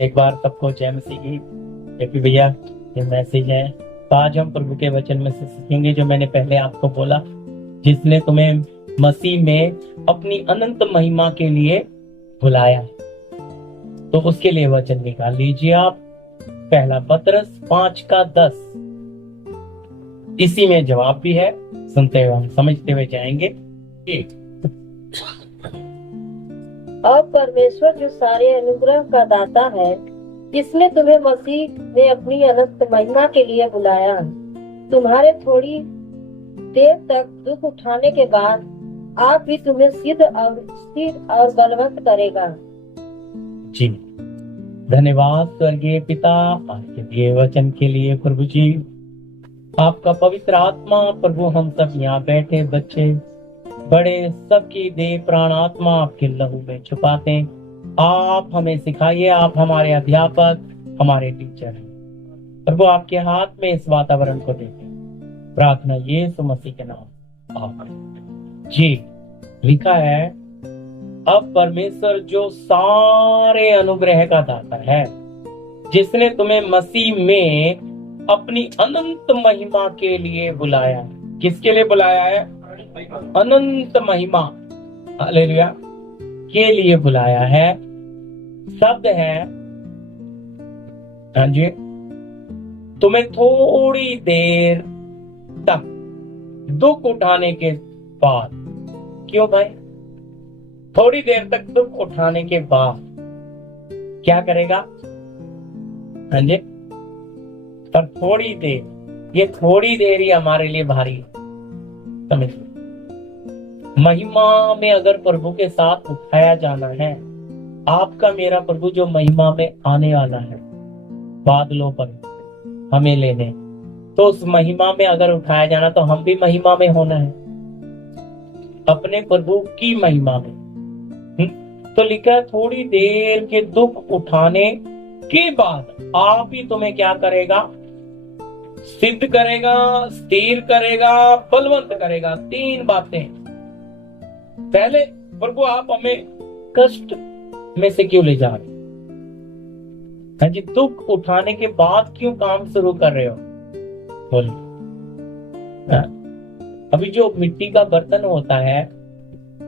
एक बार सबको जय मसीह की। हैप्पी भैया, ये मैसेज है तो आज हम प्रभु के वचन में से सीखेंगे जो मैंने पहले आपको बोला, जिसने तुम्हें मसीह में अपनी अनंत महिमा के लिए बुलाया, तो उसके लिए वचन निकाल लीजिए आप। पहला पतरस 5:10, इसी में जवाब भी है। सुनते हुए हम समझते हुए जाएंगे। अब परमेश्वर जो सारे अनुग्रह का दाता है, जिसने तुम्हें मसीह में अपनी अनंत महिमा के लिए बुलाया, तुम्हारे थोड़ी देर तक दुख उठाने के बाद आप भी तुम्हें सिद्ध और स्थिर और बलवंत करेगा। जी, धन्यवाद स्वर्गीय पिता आपके दिए वचन के लिए। प्रभु जी, आपका पवित्र आत्मा प्रभु हम सब यहाँ बैठे बच्चे बड़े सबकी देह प्राण आत्मा आपके लहू में छुपाते हैं। आप हमें सिखाइए, आप हमारे अध्यापक हमारे टीचर हैं। प्रभु आपके हाथ में इस वातावरण को देते हैं। प्रार्थना यीशु मसीह के नाम आमीन। जी, लिखा है, अब परमेश्वर जो सारे अनुग्रह का दाता है, जिसने तुम्हें मसीह में अपनी अनंत महिमा के लिए बुलाया। किसके लिए बुलाया है? अनंत महिमा, हालेलुया, के लिए बुलाया है। शब्द है, हाँ जी, तुम्हें थोड़ी देर तक दुख उठाने के बाद। क्यों भाई? थोड़ी देर तक दुख उठाने के बाद क्या करेगा? हाँ जी, पर थोड़ी देर, ये थोड़ी देर ही हमारे लिए भारी है। समझ, महिमा में अगर प्रभु के साथ उठाया जाना है, आपका मेरा प्रभु जो महिमा में आने वाला है बादलों पर हमें लेने, तो उस महिमा में अगर उठाया जाना तो हम भी महिमा में होना है, अपने प्रभु की महिमा में। तो लिखा है, थोड़ी देर के दुख उठाने के बाद आप ही तुम्हें क्या करेगा? सिद्ध करेगा, स्थिर करेगा, बलवंत करेगा। तीन बातें। पहले, प्रभु आप हमें कष्ट में से क्यों ले जा रहे? हाँ जी, दुख उठाने के बाद क्यों काम शुरू कर रहे हो? बोलिए। अभी जो मिट्टी का बर्तन होता है,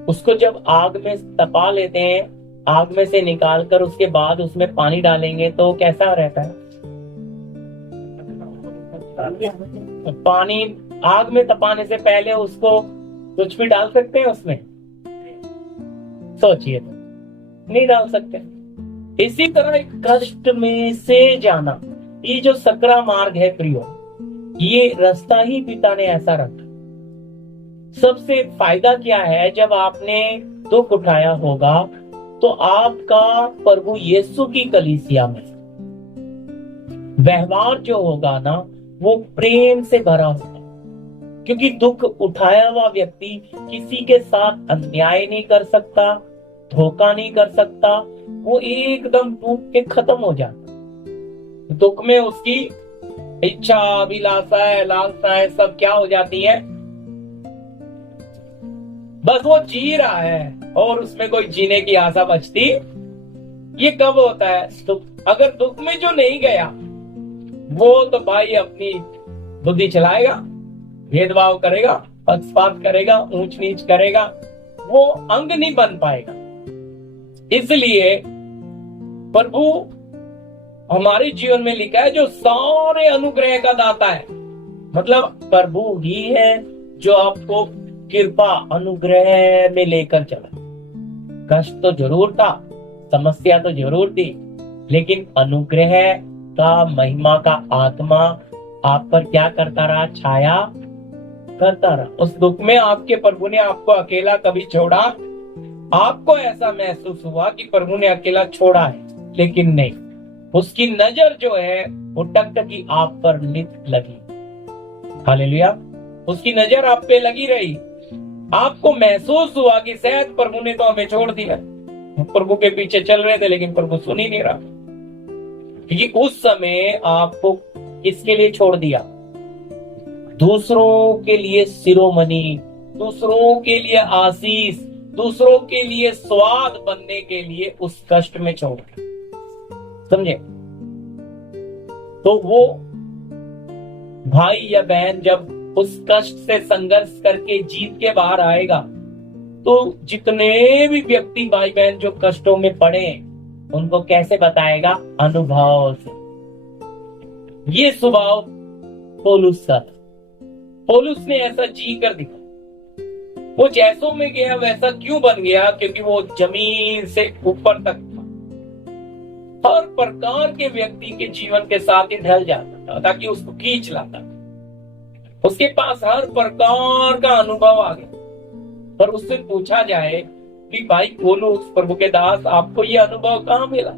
उसको जब आग में तपा लेते हैं, आग में से निकाल कर उसके बाद उसमें पानी डालेंगे तो कैसा रहता है? पानी आग में तपाने से पहले उसको कुछ भी डाल सकते हैं उसमें? सोचिए, तो नहीं डाल सकते। इसी तरह एक कष्ट में से जाना, ये जो सकरा मार्ग है प्रियो, ये रास्ता ही पिता ने ऐसा रखा। सबसे फायदा क्या है? जब आपने दुख उठाया होगा तो आपका प्रभु यीशु की कलीसिया में व्यवहार जो होगा ना, वो प्रेम से भरा होगा। क्योंकि दुख उठाया हुआ व्यक्ति किसी के साथ अन्याय नहीं कर सकता, धोखा नहीं कर सकता, वो एकदम टूट के खत्म हो जाता। दुख में उसकी इच्छा, अभिलाषाएं, लालसाएं सब क्या हो जाती है? बस वो जी रहा है और उसमें कोई जीने की आशा बचती। ये कब होता है? अगर दुख में जो नहीं गया, वो तो भाई अपनी बुद्धि चलाएगा, भेदभाव करेगा, पक्षपात करेगा, ऊंच नीच करेगा, वो अंग नहीं बन पाएगा। इसलिए प्रभु हमारे जीवन में लिखा है, जो सारे अनुग्रह का दाता है, मतलब प्रभु ही है जो आपको कृपा अनुग्रह में लेकर चला। कष्ट तो जरूर था, समस्या तो जरूर थी, लेकिन अनुग्रह का, महिमा का आत्मा आप पर क्या करता रहा? छाया करता रहा। उस दुख में आपके प्रभु ने आपको अकेला कभी छोड़ा? आपको ऐसा महसूस हुआ कि प्रभु ने अकेला छोड़ा है, लेकिन नहीं, उसकी नजर जो है वो टकटकी आप पर नित लगी। हालेलुया, उसकी नजर आप पे लगी रही। आपको महसूस हुआ कि शायद प्रभु ने तो हमें छोड़ दिया। प्रभु के पीछे चल रहे थे लेकिन प्रभु सुन ही नहीं रहा। क्योंकि उस समय आपको किसके लिए छोड़ दिया? दूसरों के लिए शिरोमणि, दूसरों के लिए आशीष, दूसरों के लिए स्वाद बनने के लिए उस कष्ट में छोड़ दिया। समझे? तो वो भाई या बहन जब उस कष्ट से संघर्ष करके जीत के बाहर आएगा, तो जितने भी व्यक्ति भाई बहन जो कष्टों में पड़े उनको कैसे बताएगा? अनुभव से। ये स्वभाव पौलुस का था। पौलुस ने ऐसा जी कर दिखा। वो जैसों में गया वैसा क्यों बन गया? क्योंकि वो जमीन से ऊपर तक था। हर प्रकार के व्यक्ति के जीवन के साथ ही ढल जाता था ताकि उसको खींच लाता। उसके पास हर प्रकार का अनुभव आ गया। पर उससे पूछा जाए कि भाई पौलुस, प्रभु के दास, आपको ये अनुभव कहाँ मिला?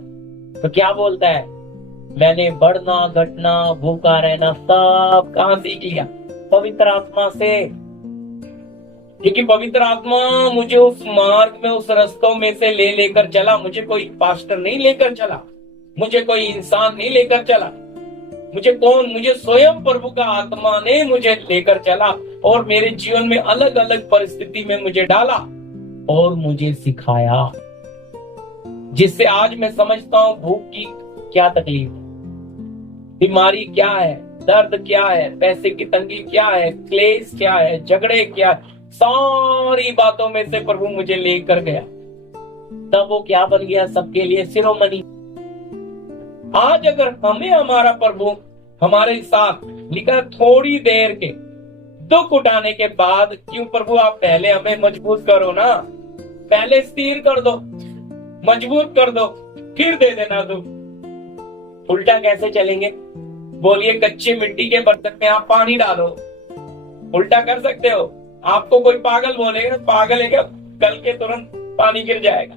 तो क्या बोलता है? मैंने बढ़ना, घटना, भूखा रहना सब कहाँ सीख लिया? पवित्र आत्मा से। क्योंकि पवित्र आत्मा मुझे उस मार्ग में, उस रास्तों में से ले लेकर चला। मुझे कोई पास्टर नहीं लेकर चला, मुझे कोई इंसान नहीं लेकर चला, मुझे स्वयं प्रभु का आत्मा ने मुझे लेकर चला और मेरे जीवन में अलग अलग परिस्थिति में मुझे डाला और मुझे सिखाया, जिससे आज मैं समझता हूँ भूख की क्या तकलीफ है, बीमारी क्या है, दर्द क्या है, पैसे की तंगी क्या है, क्लेश क्या है, झगड़े क्या है। सारी बातों में से प्रभु मुझे लेकर गया। तब वो क्या बन गया? सबके लिए शिरोमणि। आज अगर हमें हमारा प्रभु हमारे साथ लिखा थोड़ी देर के दुख उठाने के बाद, क्यों प्रभु आप पहले हमें मजबूत करो ना, पहले स्थिर कर दो, मजबूत कर दो, फिर दे देना दुख। उल्टा कैसे चलेंगे? बोलिए, कच्ची मिट्टी के बर्तन में आप पानी डालो, उल्टा कर सकते हो? आपको कोई पागल बोलेगा, पागल है क्या, कल के तुरंत पानी गिर जाएगा।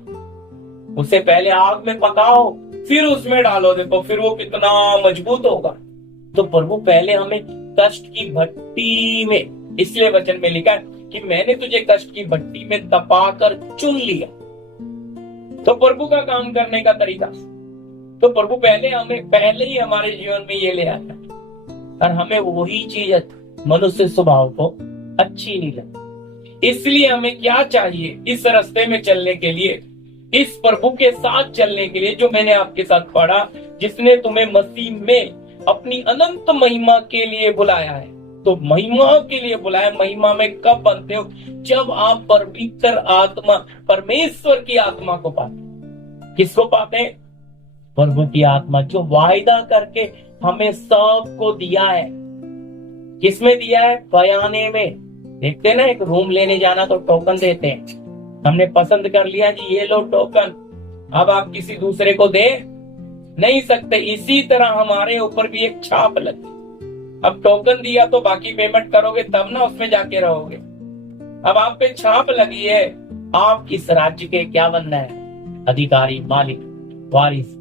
उसे पहले आग में पकाओ, फिर उसमें डालो, देखो फिर वो कितना मजबूत होगा। तो प्रभु पहले हमें कष्ट की भट्टी में, इसलिए वचन में लिखा है कि मैंने तुझे कष्ट की भट्टी में तपाकर चुन लिया। तो प्रभु का काम करने का तरीका, तो प्रभु पहले ही हमारे जीवन में ये ले आता है और हमें वही चीज मनुष्य स्वभाव को अच्छी नहीं लगती। इसलिए हमें क्या चाहिए? इस रास्ते में चलने के लिए, इस प्रभु के साथ चलने के लिए जो मैंने आपके साथ पढ़ा, जिसने तुम्हें मसीह में अपनी अनंत महिमा के लिए बुलाया है। तो महिमा के लिए बुलाया। महिमा में कब बनते हो? जब आप पवित्र आत्मा, परमेश्वर की आत्मा को पाते। किसको पाते? प्रभु की आत्मा, जो वायदा करके हमें सबको दिया है। किसमें दिया है? बयाने में। देखते ना, एक रूम लेने जाना तो टोकन देते हैं। हमने पसंद कर लिया जी, ये लो टोकन, अब आप किसी दूसरे को दे नहीं सकते। इसी तरह हमारे ऊपर भी एक छाप लगी। अब टोकन दिया तो बाकी पेमेंट करोगे तब ना उसमें जाके रहोगे। अब आप पे छाप लगी है, आप इस राज्य के क्या बनना है? अधिकारी, मालिक, वारिस।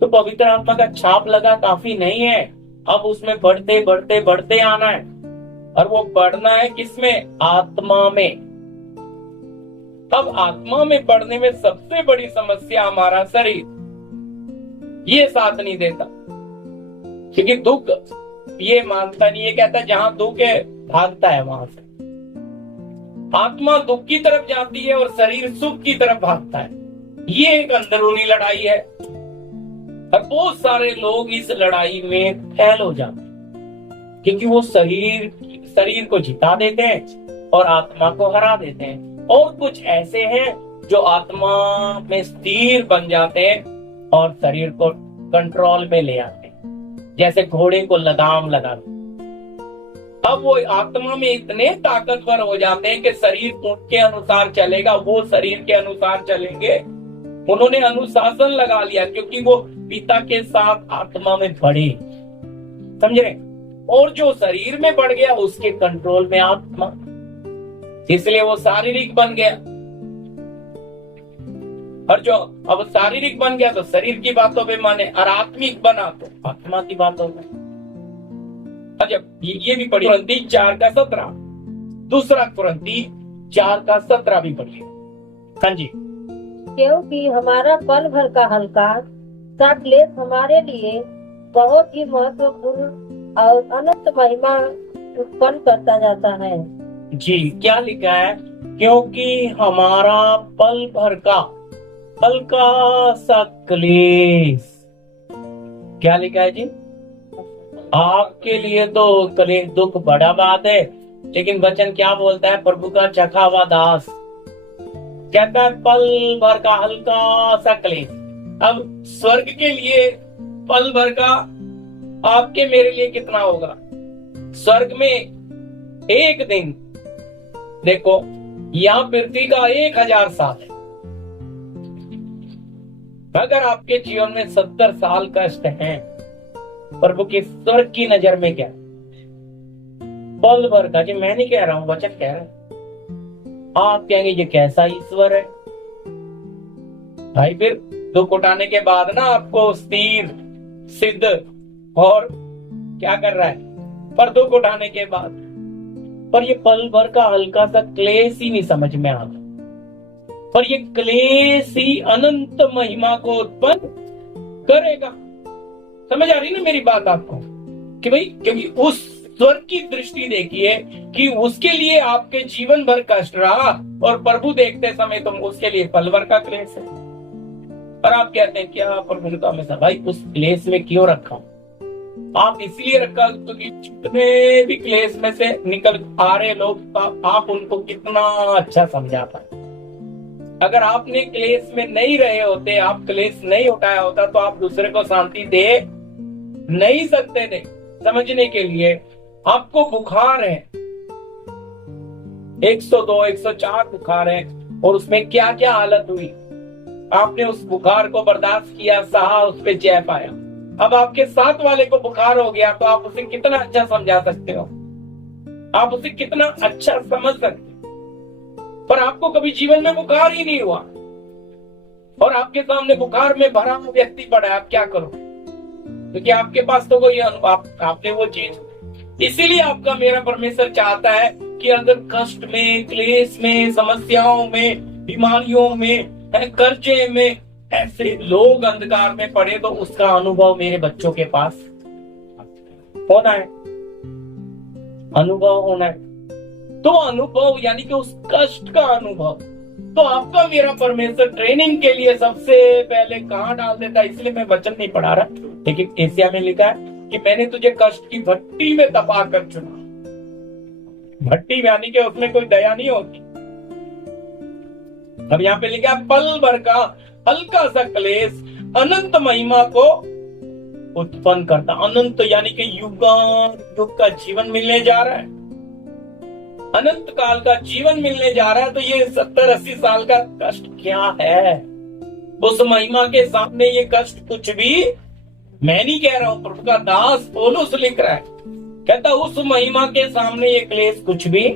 तो पवित्र आत्मा का छाप लगा काफी नहीं है, अब उसमें बढ़ते बढ़ते बढ़ते आना है। और वो बढ़ना है किसमें? आत्मा में। अब आत्मा में बढ़ने में सबसे बड़ी समस्या हमारा शरीर, ये साथ नहीं देता। क्योंकि दुख ये मानता नहीं, ये कहता है जहां दुख है भागता है वहां से। आत्मा दुख की तरफ जाती है और शरीर सुख की तरफ भागता है। ये एक अंदरूनी लड़ाई है और बहुत सारे लोग इस लड़ाई में फैल हो जाते हैं, क्योंकि वो शरीर को जिता देते हैं और आत्मा को हरा देते हैं। और कुछ ऐसे हैं जो आत्मा में स्थिर बन जाते हैं और शरीर को कंट्रोल में ले आते हैं, जैसे घोड़े को लगाम लगा। अब वो आत्मा में इतने ताकतवर हो जाते हैं कि शरीर उनके अनुसार चलेगा, वो शरीर के अनुसार चलेंगे। उन्होंने अनुशासन लगा लिया क्योंकि वो पिता के साथ आत्मा में बढ़े, समझे? और जो शरीर में बढ़ गया उसके कंट्रोल में आत्मा, इसलिए वो शारीरिक बन गया। और जो अब शारीरिक बन गया तो शरीर की बातों पे माने, और आत्मिक बना तो आत्मा की बातों में। जब ये भी पढ़ी कुरिन्ती 4:17, दूसरा कुरिन्ती 4:17 भी पढ़िए। हाँ जी। क्योंकि हमारा पल भर का हल्का सा क्लेश हमारे लिए बहुत ही महत्वपूर्ण और अनंत महिमा उत्पन्न करता जाता है। जी, क्या लिखा है? क्योंकि हमारा पल भर का हल्का सा क्लेश क्या लिखा है जी? आपके लिए तो कलेश दुख बड़ा बात है, लेकिन वचन क्या बोलता है? प्रभु का चखा हुआ दास कहता है पल भर का हल्का सा क्लेश। अब स्वर्ग के लिए पल भर का आपके मेरे लिए कितना होगा? स्वर्ग में एक दिन, देखो यहाँ पृथ्वी का 1000 साल है। अगर आपके जीवन में 70 साल कष्ट है, प्रभु के स्वर्ग की नजर में क्या? पल भर का। जी मैं नहीं कह रहा हूं, वचन कह रहा है। आप कहेंगे ये कैसा ईश्वर है भाई? फिर दुख उठाने के बाद ना आपको स्थिर सिद्ध और क्या कर रहा है? पर दुख उठाने के बाद, पर ये पल भर का हल्का सा क्लेश ही नहीं समझ में आता। पर ये क्लेश ही अनंत महिमा को उत्पन्न करेगा। समझ आ रही ना मेरी बात आपको? कि भाई क्योंकि उस स्वर्ग की दृष्टि देखिए कि उसके लिए आपके जीवन भर कष्ट रहा, और प्रभु देखते समय तुम उसके लिए पल भर का क्लेश है। और आप कहते हैं क्या प्रभु तो हमेशा, भाई उस क्लेश में क्यों रखा? आप इसलिए रखा क्योंकि जितने भी क्लेश में से निकल आ रहे लोग, आप उनको कितना अच्छा समझा पाए। अगर आपने क्लेश में नहीं रहे होते, आप क्लेश नहीं उठाया होता, तो आप दूसरे को शांति दे नहीं सकते थे। समझने के लिए आपको बुखार है, 102 104 बुखार है, और उसमें क्या क्या हालत हुई। आपने उस बुखार को बर्दाश्त किया, सहा, उस पर जय पाया। अब आपके साथ वाले को बुखार हो गया, तो आप उसे कितना अच्छा समझा सकते हो, आप उसे कितना अच्छा समझ सकते हो। पर आपको कभी जीवन में बुखार ही नहीं हुआ, और आपके सामने बुखार में भरा हुआ व्यक्ति पड़ा है, आप क्या करो? क्योंकि आपके पास तो कोई आपने वो चीज, इसीलिए आपका मेरा परमेश्वर चाहता है कि अगर कष्ट में, क्लेश में, समस्याओं में, बीमारियों में, कर्जे में ऐसे लोग अंधकार में पड़े, तो उसका अनुभव मेरे बच्चों के पास होना है, अनुभव होना है। तो अनुभव यानी कि उस कष्ट का अनुभव, तो आपका मेरा परमेश्वर ट्रेनिंग के लिए सबसे पहले कहाँ डाल देता है? इसलिए मैं वचन नहीं पढ़ा रहा, लेकिन एशिया में लिखा है कि मैंने तुझे कष्ट की भट्टी में तपा कर चुना। भट्टी में यानी कि उसमें कोई दया नहीं होती। अब यहाँ पे लिखा है पल भर का हल्का सा क्लेश अनंत महिमा को उत्पन्न करता। अनंत यानी कि युगान युग का जीवन मिलने जा रहा है, अनंत काल का जीवन मिलने जा रहा है। तो ये 70-80 साल का कष्ट क्या है? उस महिमा के सामने ये कष्ट कुछ भी। मैं नहीं कह रहा हूं, प्रभु का दास पौलुस लिख रहा है, कहता उस महिमा के सामने ये क्लेश कुछ भी।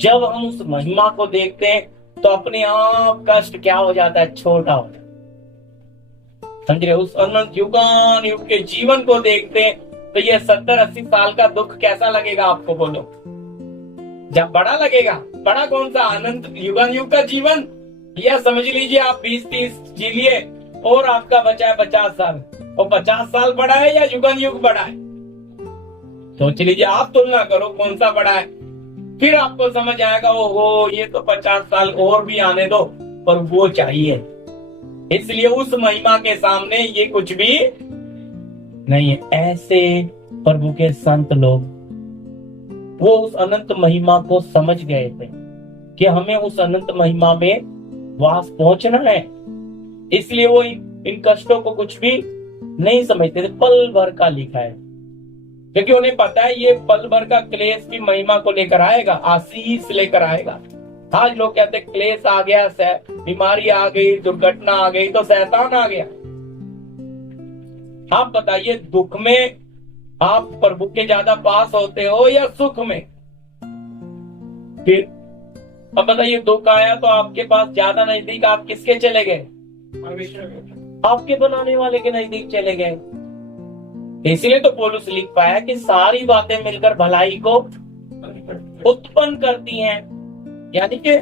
जब हम उस महिमा को देखते हैं तो अपने आप कष्ट क्या हो जाता है? छोटा हो जाता है। समझ रहे? उस अनंत युगान युग के जीवन को देखते हैं तो ये 70-80 साल का दुख कैसा लगेगा आपको? बोलो। जब बड़ा लगेगा। बड़ा कौन सा? अनंत युगान युग का जीवन। यह समझ लीजिए आप 20-30 जी लिए और आपका बचा है 50 साल, और 50 साल बड़ा है या युगान युग बड़ा है? सोच लीजिए, आप तुलना करो कौन सा बड़ा है, फिर आपको समझ आएगा ओहो ये तो 50 साल और भी आने दो, पर वो चाहिए। इसलिए उस महिमा के सामने ये कुछ भी नहीं है। ऐसे प्रभु के संत लोग वो उस अनंत महिमा को समझ गए थे कि हमें उस अनंत महिमा में वास पहुंचना है। इसलिए वो इन कष्टों को कुछ भी नहीं समझते थे। पल भर का लिखा है क्योंकि उन्हें पता है ये पल भर का क्लेश भी महिमा को लेकर आएगा, आशीष लेकर आएगा। आज लोग कहते हैं क्लेश आ गया, बीमारी आ गई, दुर्घटना आ गई तो शैतान आ गया। आप बताइए, दुख में आप प्रभु के ज्यादा पास होते हो या सुख में? फिर अब बताइए, दुख आया तो आपके पास ज्यादा नजदीक आप किसके चले गए? आपके बनाने वाले के नजदीक चले गए। इसलिए तो पौलुस लिख पाया कि सारी बातें मिलकर भलाई को उत्पन्न करती हैं। यानी कि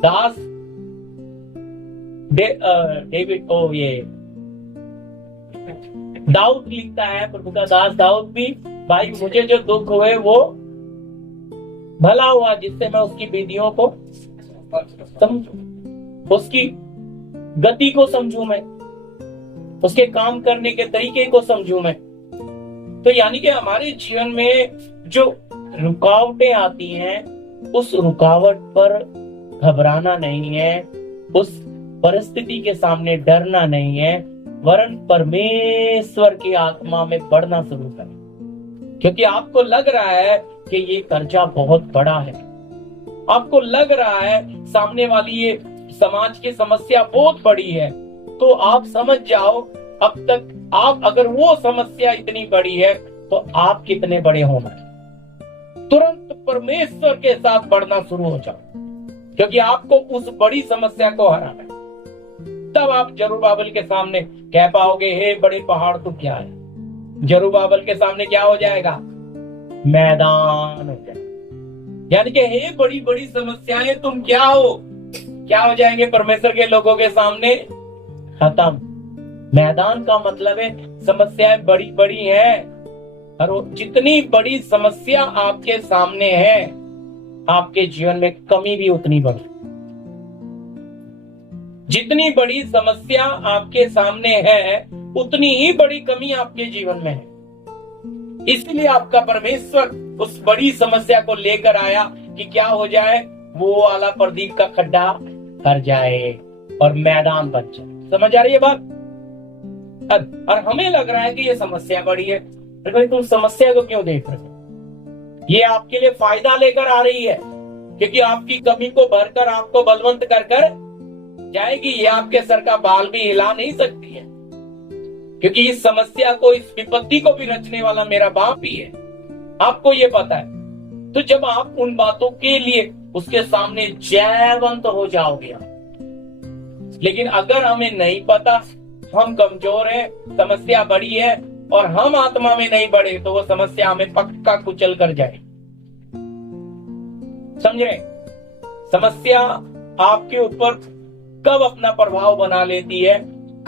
दास डेविड ये दाऊद लिखता है, प्रभु का दास दाऊद भी, भाई मुझे जो दुख हुए वो भला हुआ, जिससे मैं उसकी विधियों को समझूं, उसकी गति को समझूं मैं। उसके काम करने के तरीके को समझूं मैं। तो यानी कि हमारे जीवन में जो रुकावटें आती हैं, उस रुकावट पर घबराना नहीं है, उस परिस्थिति के सामने डरना नहीं है, वरन परमेश्वर की आत्मा में बढ़ना शुरू करें। क्योंकि आपको लग रहा है कि ये कर्जा बहुत बड़ा है, आपको लग रहा है सामने वाली ये समाज की समस्या बहुत बड़ी है, तो आप समझ जाओ अब तक आप अगर वो समस्या इतनी बड़ी है तो आप कितने बड़े होंगे। तुरंत परमेश्वर के साथ बढ़ना शुरू हो जाओ, क्योंकि आपको उस बड़ी समस्या को हराना है। तब आप जरुब्बाबिल के सामने कह पाओगे, हे बड़े पहाड़ तू क्या है। जरुब्बाबिल के सामने क्या हो जाएगा? मैदान हो जाएगा। यानी कि हे बड़ी बड़ी समस्याएं तुम क्या हो, क्या हो जाएंगे परमेश्वर के लोगों के सामने? खत्म। मैदान का मतलब है समस्याएं बड़ी बड़ी हैं, और जितनी बड़ी समस्या आपके सामने है, आपके जीवन में कमी भी उतनी बड़ी। जितनी बड़ी समस्या आपके सामने है, उतनी ही बड़ी कमी आपके जीवन में है। इसलिए आपका परमेश्वर उस बड़ी समस्या को लेकर आया कि क्या हो जाए, वो वाला प्रदीप का खड्डा भर जाए और मैदान बन जाए। समझ आ रही है बात? और हमें लग रहा है कि ये समस्या बड़ी है। अरे भाई, तुम समस्या को क्यों देख रहे हो? ये आपके लिए फायदा लेकर आ रही है, क्योंकि आपकी कमी को भरकर आपको बलवंत कर कर जाएगी। ये आपके सर का बाल भी हिला नहीं सकती है, क्योंकि इस समस्या को, इस विपत्ति को भी रचने वाला मेरा बाप ही है। आपको ये पता है। तो जब आप उन बातों के लिए उसके सामने जयवंत हो जाओगे, लेकिन अगर हमें नहीं पता, हम कमजोर हैं, समस्या बड़ी है और हम आत्मा में नहीं बढ़े, तो वो समस्या हमें पक्का कुचल कर जाए। समझ रहे? समस्या आपके ऊपर कब अपना प्रभाव बना लेती है,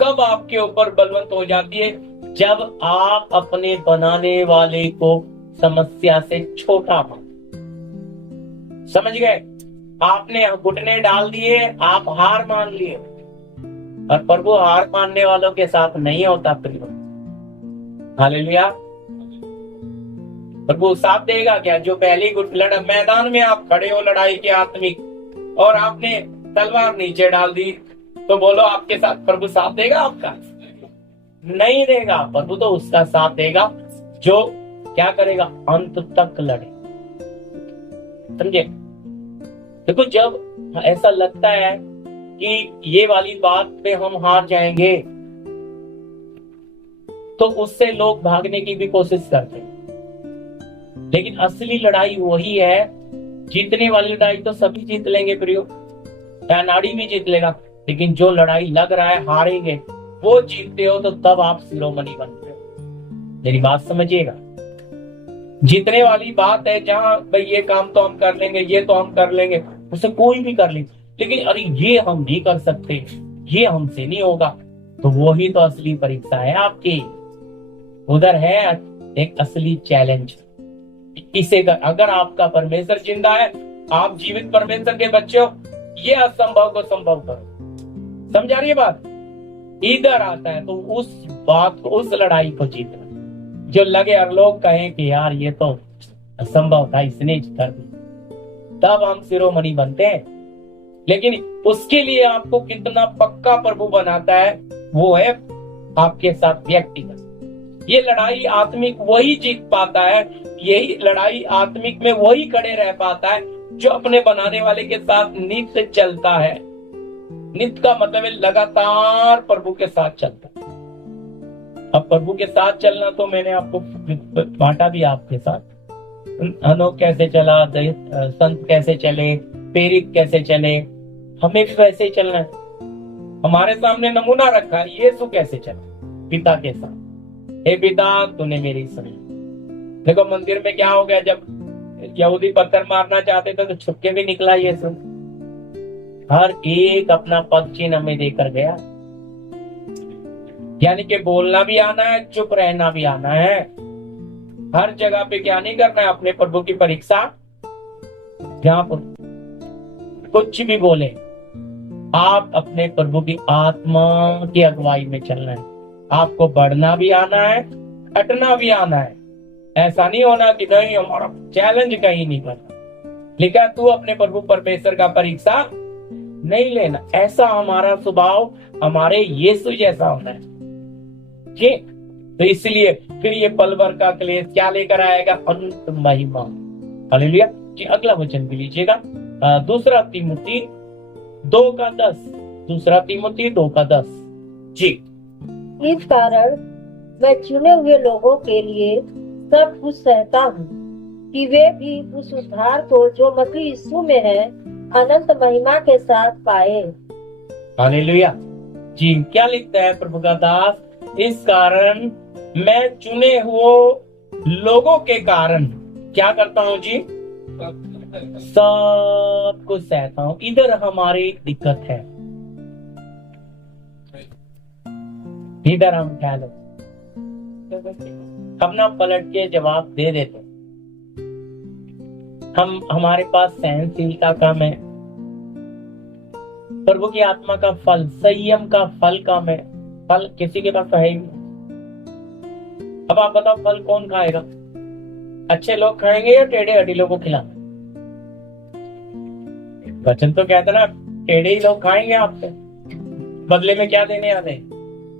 कब आपके ऊपर बलवंत हो जाती है? जब आप अपने बनाने वाले को समस्या से छोटा मान। समझ गए? आपने घुटने डाल दिए, आप हार मान लिए, और प्रभु हार मानने वालों के साथ नहीं होता प्रिय। हालेलुया। प्रभु साथ देगा क्या? जो पहली मैदान में आप खड़े हो लड़ाई के आत्मिक, और आपने तलवार नीचे डाल दी, तो बोलो आपके साथ प्रभु साथ देगा? आपका नहीं देगा। प्रभु तो उसका साथ देगा जो क्या करेगा? अंत तक लड़े। समझे? देखो, जब ऐसा लगता है कि ये वाली बात पे हम हार जाएंगे, तो उससे लोग भागने की भी कोशिश करते हैं। लेकिन असली लड़ाई वही है। जीतने वाली लड़ाई तो सभी जीत लेंगे प्रियो, नाड़ी भी जीत लेगा, लेकिन जो लड़ाई लग रहा है हारेंगे, वो जीतते हो तो तब आप शिरोमणि बनते हो। मेरी बात समझिएगा। जीतने वाली बात है जहां भाई ये काम तो हम कर लेंगे, ये तो हम कर लेंगे, उसे कोई भी कर लेंगे, लेकिन अरे ये हम नहीं कर सकते, ये हमसे नहीं होगा, तो वही तो असली परीक्षा है आपकी। उधर है एक असली चैलेंज। इसे अगर आपका परमेश्वर जिंदा है, आप जीवित परमेश्वर के बच्चे हो, ये असंभव को संभव करो। समझा रही है बात? इधर आता है तो उस बात को, उस लड़ाई को जीतना, जो लगे और लोग कहें कि यार ये तो असंभव था, इसने कर दी, तब हम शिरोमणि बनते हैं। लेकिन उसके लिए आपको कितना पक्का प्रभु बनाता है, वो है आपके साथ व्यक्तिगत। ये लड़ाई आत्मिक वही जीत पाता है, यही लड़ाई आत्मिक में वही खड़े रह पाता है जो अपने बनाने वाले के साथ नित्य चलता है। नित्य का मतलब है लगातार प्रभु के साथ चलता है। अब प्रभु के साथ चलना तो मैंने आपको बांटा भी आपके साथ। अनोख कैसे चला, संत कैसे चले, प्रेरित कैसे चले, हमें भी वैसे ही चलना है। हमारे सामने नमूना रखा है, यीशु कैसे चला पिता के साथ। हे पिता, तूने मेरी सुनी। देखो मंदिर में क्या हो गया, जब यहूदी पत्थर मारना चाहते थे तो छुपके भी निकला यीशु। हर एक अपना पद चिन्ह हमें देकर गया। यानी कि बोलना भी आना है, चुप रहना भी आना है। हर जगह पे क्या नहीं करना है, अपने प्रभु की परीक्षा। जहां पर कुछ भी बोले, आप अपने प्रभु की आत्मा की अगुवाई में चलना है। आपको बढ़ना भी आना है, हटना भी आना है। ऐसा नहीं होना कि नहीं हमारा चैलेंज कहीं नहीं बना। लिखा तू अपने प्रभु परमेश्वर का परीक्षा नहीं लेना। ऐसा हमारा स्वभाव हमारे यीशु जैसा होना है। ठीक, तो इसलिए फिर ये पल भर का क्लेश क्या लेकर आएगा? अनंत महिमा। हालेलुया। जी, अगला वचन भी लीजिएगा, दूसरा तीमुथी 2:10। दूसरा तीमुथी 2:10। जी। इस कारण मैं चुने हुए लोगों के लिए सब कुछ सहता हूँ कि वे भी उस उद्धार को जो मसीह यीशु में है अनंत महिमा के साथ पाए। हालेलुया। जी, क्या लिखता है प्रभु का दास? इस कारण मैं चुने हुए लोगों के कारण क्या करता हूँ जी? सब कुछ सहता हूँ। इधर हमारी दिक्कत है, इधर हम क्या लो अपना पलट के जवाब दे देते। हमारे पास सहनशीलता कम है, प्रभु की आत्मा का फल, संयम का फल कम है। फल किसी के पास है ही नहीं। अब आप बताओ फल कौन खाएगा? अच्छे लोग खाएंगे या टेढ़े हड्डियों को खिलाना? वचन तो कहता ना टेढ़े ही लोग खाएंगे आपसे, बदले में क्या देने आते?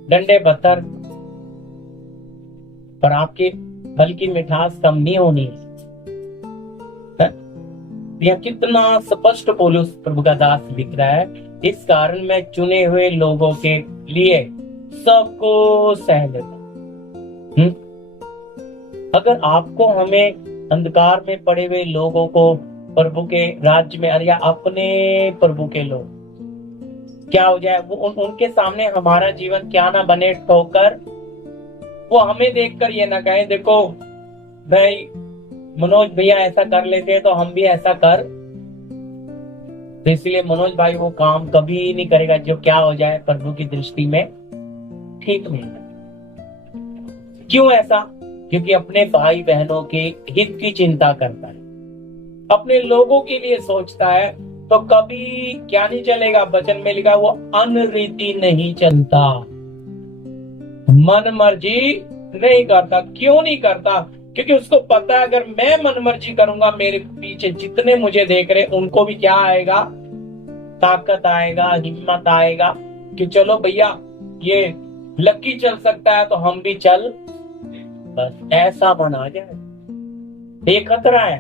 डंडे पत्थर। पर आपके फल की मिठास कम नहीं होनी है। यह कितना स्पष्ट पौलुस प्रभु का दास लिख रहा है। इस कारण मैं चुने हुए लोगों के लिए सबको सह लेता। अगर आपको हमें अंधकार में पड़े हुए लोगों को प्रभु के राज्य में, या अपने प्रभु के लोग क्या हो जाए, वो उनके सामने हमारा जीवन क्या ना बने ठोकर, वो हमें देखकर ये ना कहे देखो भाई मनोज भैया ऐसा कर लेते हैं तो हम भी ऐसा कर। तो इसलिए मनोज भाई वो काम कभी नहीं करेगा जो क्या हो जाए प्रभु की दृष्टि में ठीक नहीं है। क्यों ऐसा? क्योंकि अपने भाई बहनों के हित की चिंता करता है, अपने लोगों के लिए सोचता है, तो कभी क्या नहीं चलेगा? वचन में लिखा वो अनरीति नहीं चलता, मन मर्जी नहीं करता। क्यों नहीं करता? क्योंकि उसको पता है अगर मैं मन मर्जी करूंगा, मेरे पीछे जितने मुझे देख रहे उनको भी क्या आएगा? ताकत आएगा, हिम्मत आएगा कि चलो भैया ये लकी चल सकता है तो हम भी चल। बस ऐसा बना जाए, ये खतरा है।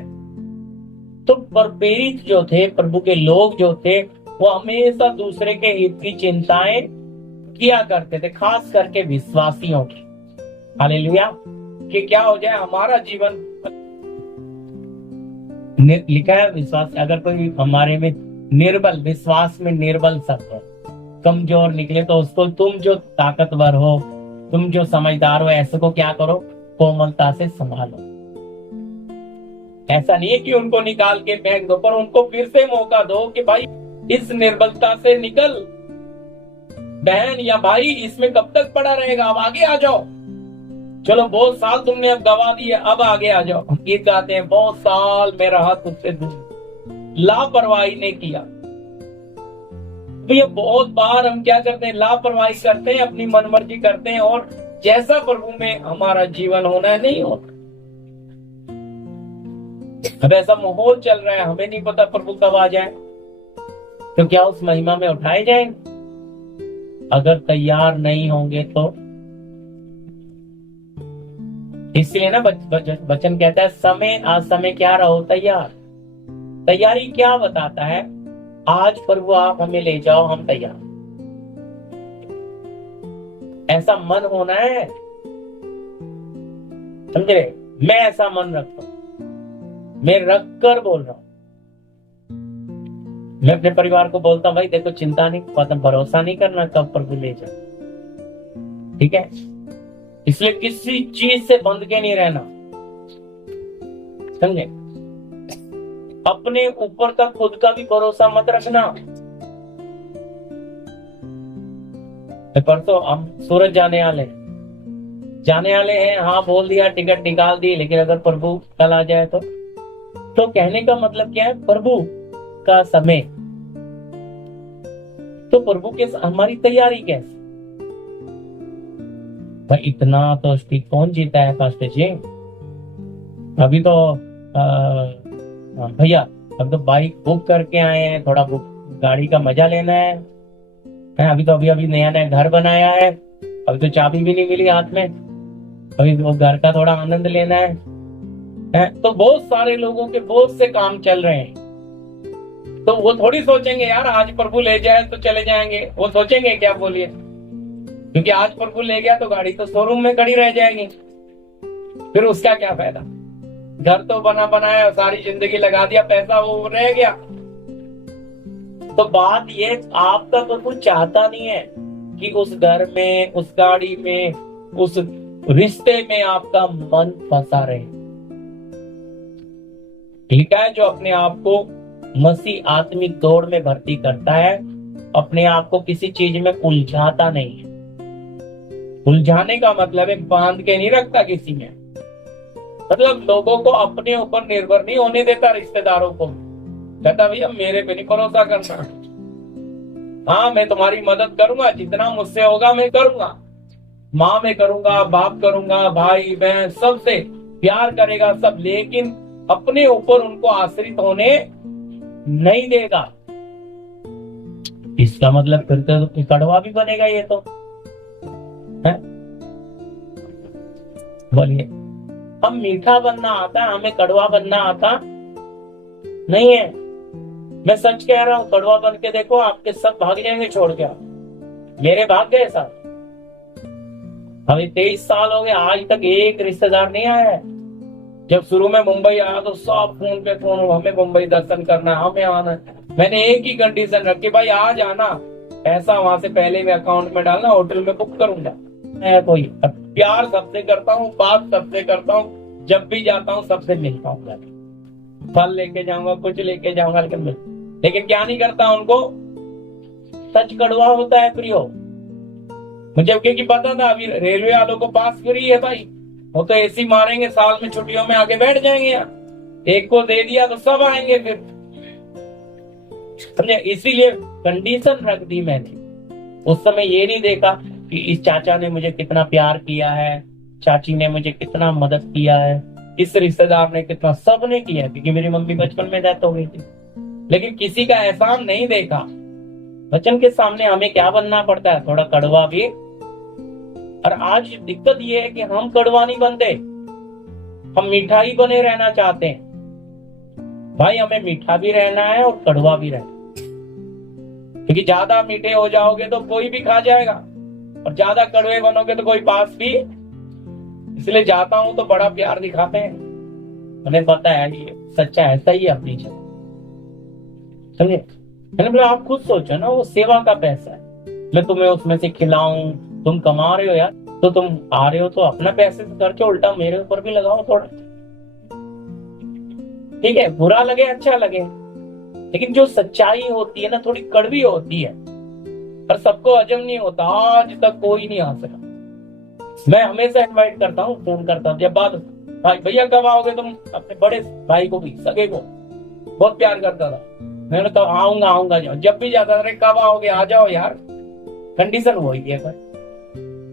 तो प्रेरित जो थे, प्रभु के लोग जो थे, वो हमेशा दूसरे के हित की चिंताएं किया करते थे, खास करके विश्वासियों की। हालेलुया। कि क्या हो जाए हमारा जीवन, लिखा है विश्वास, अगर कोई हमारे में निर्बल, विश्वास में निर्बल शब्द है, कमजोर निकले, तो उसको तुम जो ताकतवर हो, तुम जो समझदार हो, ऐसे को क्या करो? कोमलता से संभालो। ऐसा नहीं है कि उनको निकाल के फेंक दो, पर उनको फिर से मौका दो कि भाई इस निर्बलता से निकल, बहन या भाई इसमें कब तक पड़ा रहेगा? अब आगे आ जाओ। चलो बहुत साल तुमने अब गवा दिए, अब आगे आ जाओ। हम गीत गाते हैं, बहुत साल मेरा हाथ तुझसे दूर, लापरवाही ने किया। भैया बहुत बार हम क्या करते हैं? लापरवाही करते हैं, अपनी मनमर्जी करते हैं, और जैसा प्रभु में हमारा जीवन होना है नहीं होता। अब ऐसा माहौल चल रहा है, हमें नहीं पता प्रभु कब आ जाए, तो क्या उस महिमा में उठाए जाएंगे? अगर तैयार नहीं होंगे तो। इसलिए ना वचन कहता है समय असमय क्या रहो तैयार। तैयारी क्या बताता है? आज प्रभु आप हमें ले जाओ, हम तैयार। ऐसा मन होना है, समझ रहे? मैं ऐसा मन रखता हूं, मैं रख कर बोल रहा हूं। मैं अपने परिवार को बोलता हूं भाई देखो चिंता नहीं, भरोसा नहीं करना कब प्रभु ले जाए, ठीक है? इसलिए किसी चीज से बंध के नहीं रहना, समझे? अपने ऊपर का खुद का भी भरोसा मत रखना। परसों हम सूरत जाने वाले हैं, हाँ बोल दिया, टिकट निकाल दी, लेकिन अगर प्रभु कल आ जाए तो कहने का मतलब क्या है? प्रभु का समय, तो प्रभु के हमारी तैयारी कैसे? भाई इतना तो स्टिक कौन जीता है पास्टर जी? अभी तो भैया अब तो बाइक बुक करके आए हैं, थोड़ा बुक गाड़ी का मजा लेना है। अभी तो अभी अभी नया नया घर बनाया है, अभी तो चाबी भी नहीं मिली हाथ में, अभी वो घर का थोड़ा आनंद लेना है। तो बहुत सारे लोगों के बहुत से काम चल रहे हैं, तो वो थोड़ी सोचेंगे यार आज प्रभु ले जाए तो चले जाएंगे, वो सोचेंगे क्या? बोलिए, क्योंकि आज प्रभु ले गया तो गाड़ी तो शोरूम में खड़ी रह जाएगी, फिर उसका क्या फायदा? घर तो बना बनाया, सारी जिंदगी लगा दिया, पैसा वो रह गया। तो बात ये, आपका प्रभु चाहता नहीं है कि उस घर में, उस गाड़ी में, उस रिश्ते में आपका मन फंसा रहे। ठीक है, जो अपने आप को मसीह आत्मिक दौड़ में भर्ती करता है, अपने आप को किसी चीज में उलझाता नहीं है। उलझाने का मतलब है बांध के नहीं रखता किसी में, मतलब लोगों को अपने ऊपर निर्भर नहीं होने देता, रिश्तेदारों को कहता भैया मेरे पे नहीं भरोसा करना, हाँ मैं तुम्हारी मदद करूंगा, जितना मुझसे होगा मैं करूंगा, माँ में करूंगा, बाप करूंगा, भाई बहन सबसे प्यार करेगा सब, लेकिन अपने ऊपर उनको आश्रित होने नहीं देगा। इसका मतलब फिर तो कड़वा भी बनेगा ये तो है। बोलिए, हम मीठा बनना आता है, हमें कड़वा बनना आता नहीं है। मैं सच कह रहा हूं, कड़वा बन के देखो आपके सब भाग जाएंगे छोड़ के। मेरे भाग गए साथ, अभी 23 साल हो गए, आज तक एक रिश्तेदार नहीं आया है। जब शुरू में मुंबई आया तो सब फोन पे फोन, हमें मुंबई दर्शन करना है, हमें आना है। मैंने एक ही कंडीशन रखी, भाई आज आना, पैसा वहां से पहले में अकाउंट में डालना, होटल में बुक करूंगा। मैं कोई प्यार सबसे करता हूँ, बात सबसे करता हूँ, जब भी जाता हूँ सबसे मिलता हूँ, फल लेके जाऊंगा, कुछ लेके जाऊंगा, लेकिन क्या नहीं करता उनको। सच कड़वा होता है प्रियो, मुझे क्योंकि पता था अभी रेलवे वालों को पास फ्री है भाई, वो तो एसी मारेंगे, साल में छुट्टियों में आके बैठ जाएंगे यहाँ। एक को दे दिया तो सब आएंगे फिर, समझे? इसीलिए कंडीशन रख दी मैंने। उस समय ये नहीं देखा कि इस चाचा ने मुझे कितना प्यार किया है, चाची ने मुझे कितना मदद किया है, इस रिश्तेदार ने कितना, सब ने किया, क्योंकि मेरी मम्मी बचपन में डेथ हो गई थी, लेकिन किसी का एहसान नहीं देखा। वचन के सामने हमें क्या बनना पड़ता है? थोड़ा कड़वा भी। और आज दिक्कत ये है कि हम कड़वा नहीं बनते, हम मीठा ही बने रहना चाहते हैं। भाई हमें मीठा भी रहना है और कड़वा भी रहना, क्योंकि ज्यादा मीठे हो जाओगे तो कोई भी खा जाएगा, और ज्यादा कड़वे बनोगे तो कोई पास भी। इसलिए जाता हूं तो बड़ा प्यार दिखाते हैं, उन्हें पता है ये सच्चा ऐसा ही है अपनी जगह, समझे? मैंने आप खुद सोचो ना, वो सेवा का पैसा है, मैं तुम्हें उसमें से खिलाऊं, तुम कमा रहे हो यार, तो तुम आ रहे हो तो अपना पैसे से खर्चो, उल्टा मेरे ऊपर भी लगाओ थोड़ा। ठीक है, बुरा लगे अच्छा लगे, लेकिन जो सच्चाई होती है ना थोड़ी कड़वी होती है, और सबको हजम नहीं होता। आज तक कोई नहीं आ सका। मैं हमेशा इनवाइट करता हूँ, फोन करता हूँ, जब बात भाई भैया कब आओगे तुम, अपने बड़े भाई को भी, सगे को बहुत प्यार करता था, मैंने कहा आऊंगा आऊंगा, जब भी जाता था कब आओगे, आ जाओ यार। कंडीशन वही है भाई,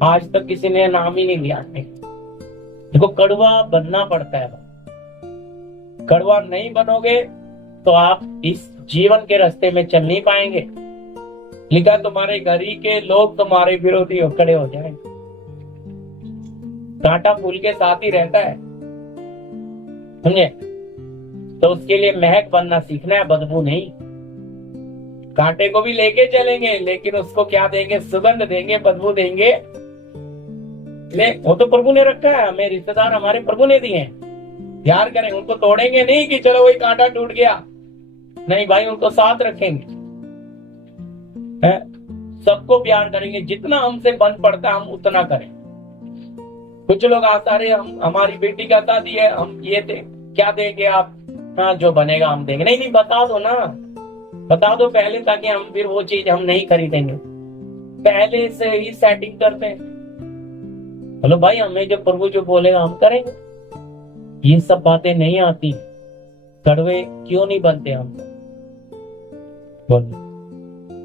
आज तक किसी ने नाम ही नहीं लिया। देखो कड़वा बनना पड़ता है, कड़वा नहीं बनोगे तो आप इस जीवन के रास्ते में चल नहीं पाएंगे। लिखा तुम्हारे घर ही के लोग तुम्हारे विरोधी खड़े हो जाएंगे। कांटा फूल के साथ ही रहता है, समझे? तो उसके लिए महक बनना सीखना है, बदबू नहीं। कांटे को भी लेके चलेंगे, लेकिन उसको क्या देंगे? सुगंध देंगे, बदबू देंगे। वो तो प्रभु ने रखा है, हमें रिश्तेदार हमारे प्रभु ने दिए हैं। प्यार करें, उनको तोड़ेंगे नहीं कि चलो वही कांटा टूट गया, नहीं भाई, उनको साथ रखेंगे, सबको प्यार करेंगे, जितना हमसे बन पड़ता है हम उतना करें। कुछ लोग आता रहे, हम हमारी बेटी का शादी है, हम ये दे, क्या देंगे आप? हाँ जो बनेगा हम देंगे। नहीं बता दो ना, बता दो पहले, ताकि हम फिर वो चीज हम नहीं खरीदेंगे, पहले से ही सेटिंग करते हैं। बोलो भाई हमें जो प्रभु जो बोलेगा हम करेंगे। ये सब बातें नहीं आती, कड़वे क्यों नहीं बनते हम? बोलो,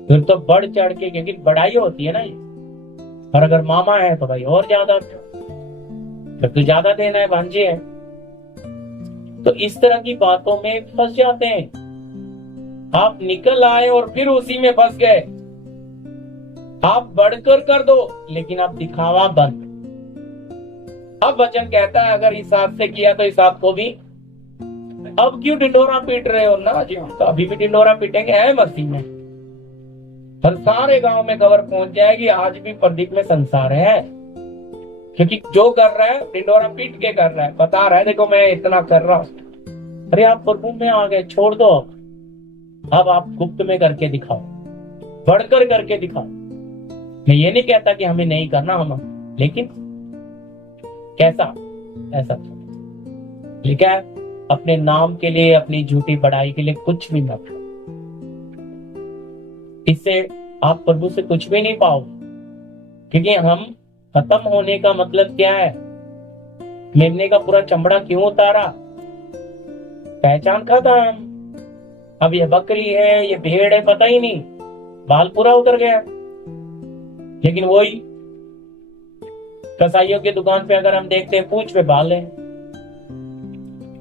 फिर तो बढ़ चढ़ के, क्योंकि बढ़ाई होती है ना, और अगर मामा है तो भाई और ज्यादा, फिर तो ज्यादा देना है, भांजे है। तो इस तरह की बातों में फंस जाते हैं। आप निकल आए और फिर उसी में फंस गए। आप बढ़कर कर दो, लेकिन आप दिखावा बंद। अब वचन कहता है अगर हिसाब से किया तो हिसाब को भी। अब क्यों ढिंडोरा पीट रहे हो ना जी? तो अभी भी ढिंडोरा पीटेंगे, है मसीह में। और सारे गांव में खबर पहुंच जाएगी आज भी प्रदीप में संसार है। क्योंकि जो कर रहा है ढिंडोरा पीट के कर रहा है, बता रहा है देखो मैं इतना कर रहा हूं। अरे आप प्रभु में आ गए, छोड़ दो। अब आप गुप्त में करके दिखाओ, बढ़कर करके दिखाओ। मैं ये नहीं कहता कि हमें नहीं करना, हम लेकिन कैसा ऐसा लिखा है, अपने नाम के लिए, अपनी झूठी बढ़ाई के लिए कुछ भी मत। इससे आप प्रभु से कुछ भी नहीं पाओगे। क्योंकि हम खत्म होने का मतलब क्या है? मेमने का पूरा चमड़ा क्यों उतारा? पहचान खत्म। अब ये बकरी है, ये भेड़ है, पता ही नहीं, बाल पूरा उतर गया। लेकिन वही कसाईयों की दुकान पे अगर हम देखते हैं पूंछ पे बाल है।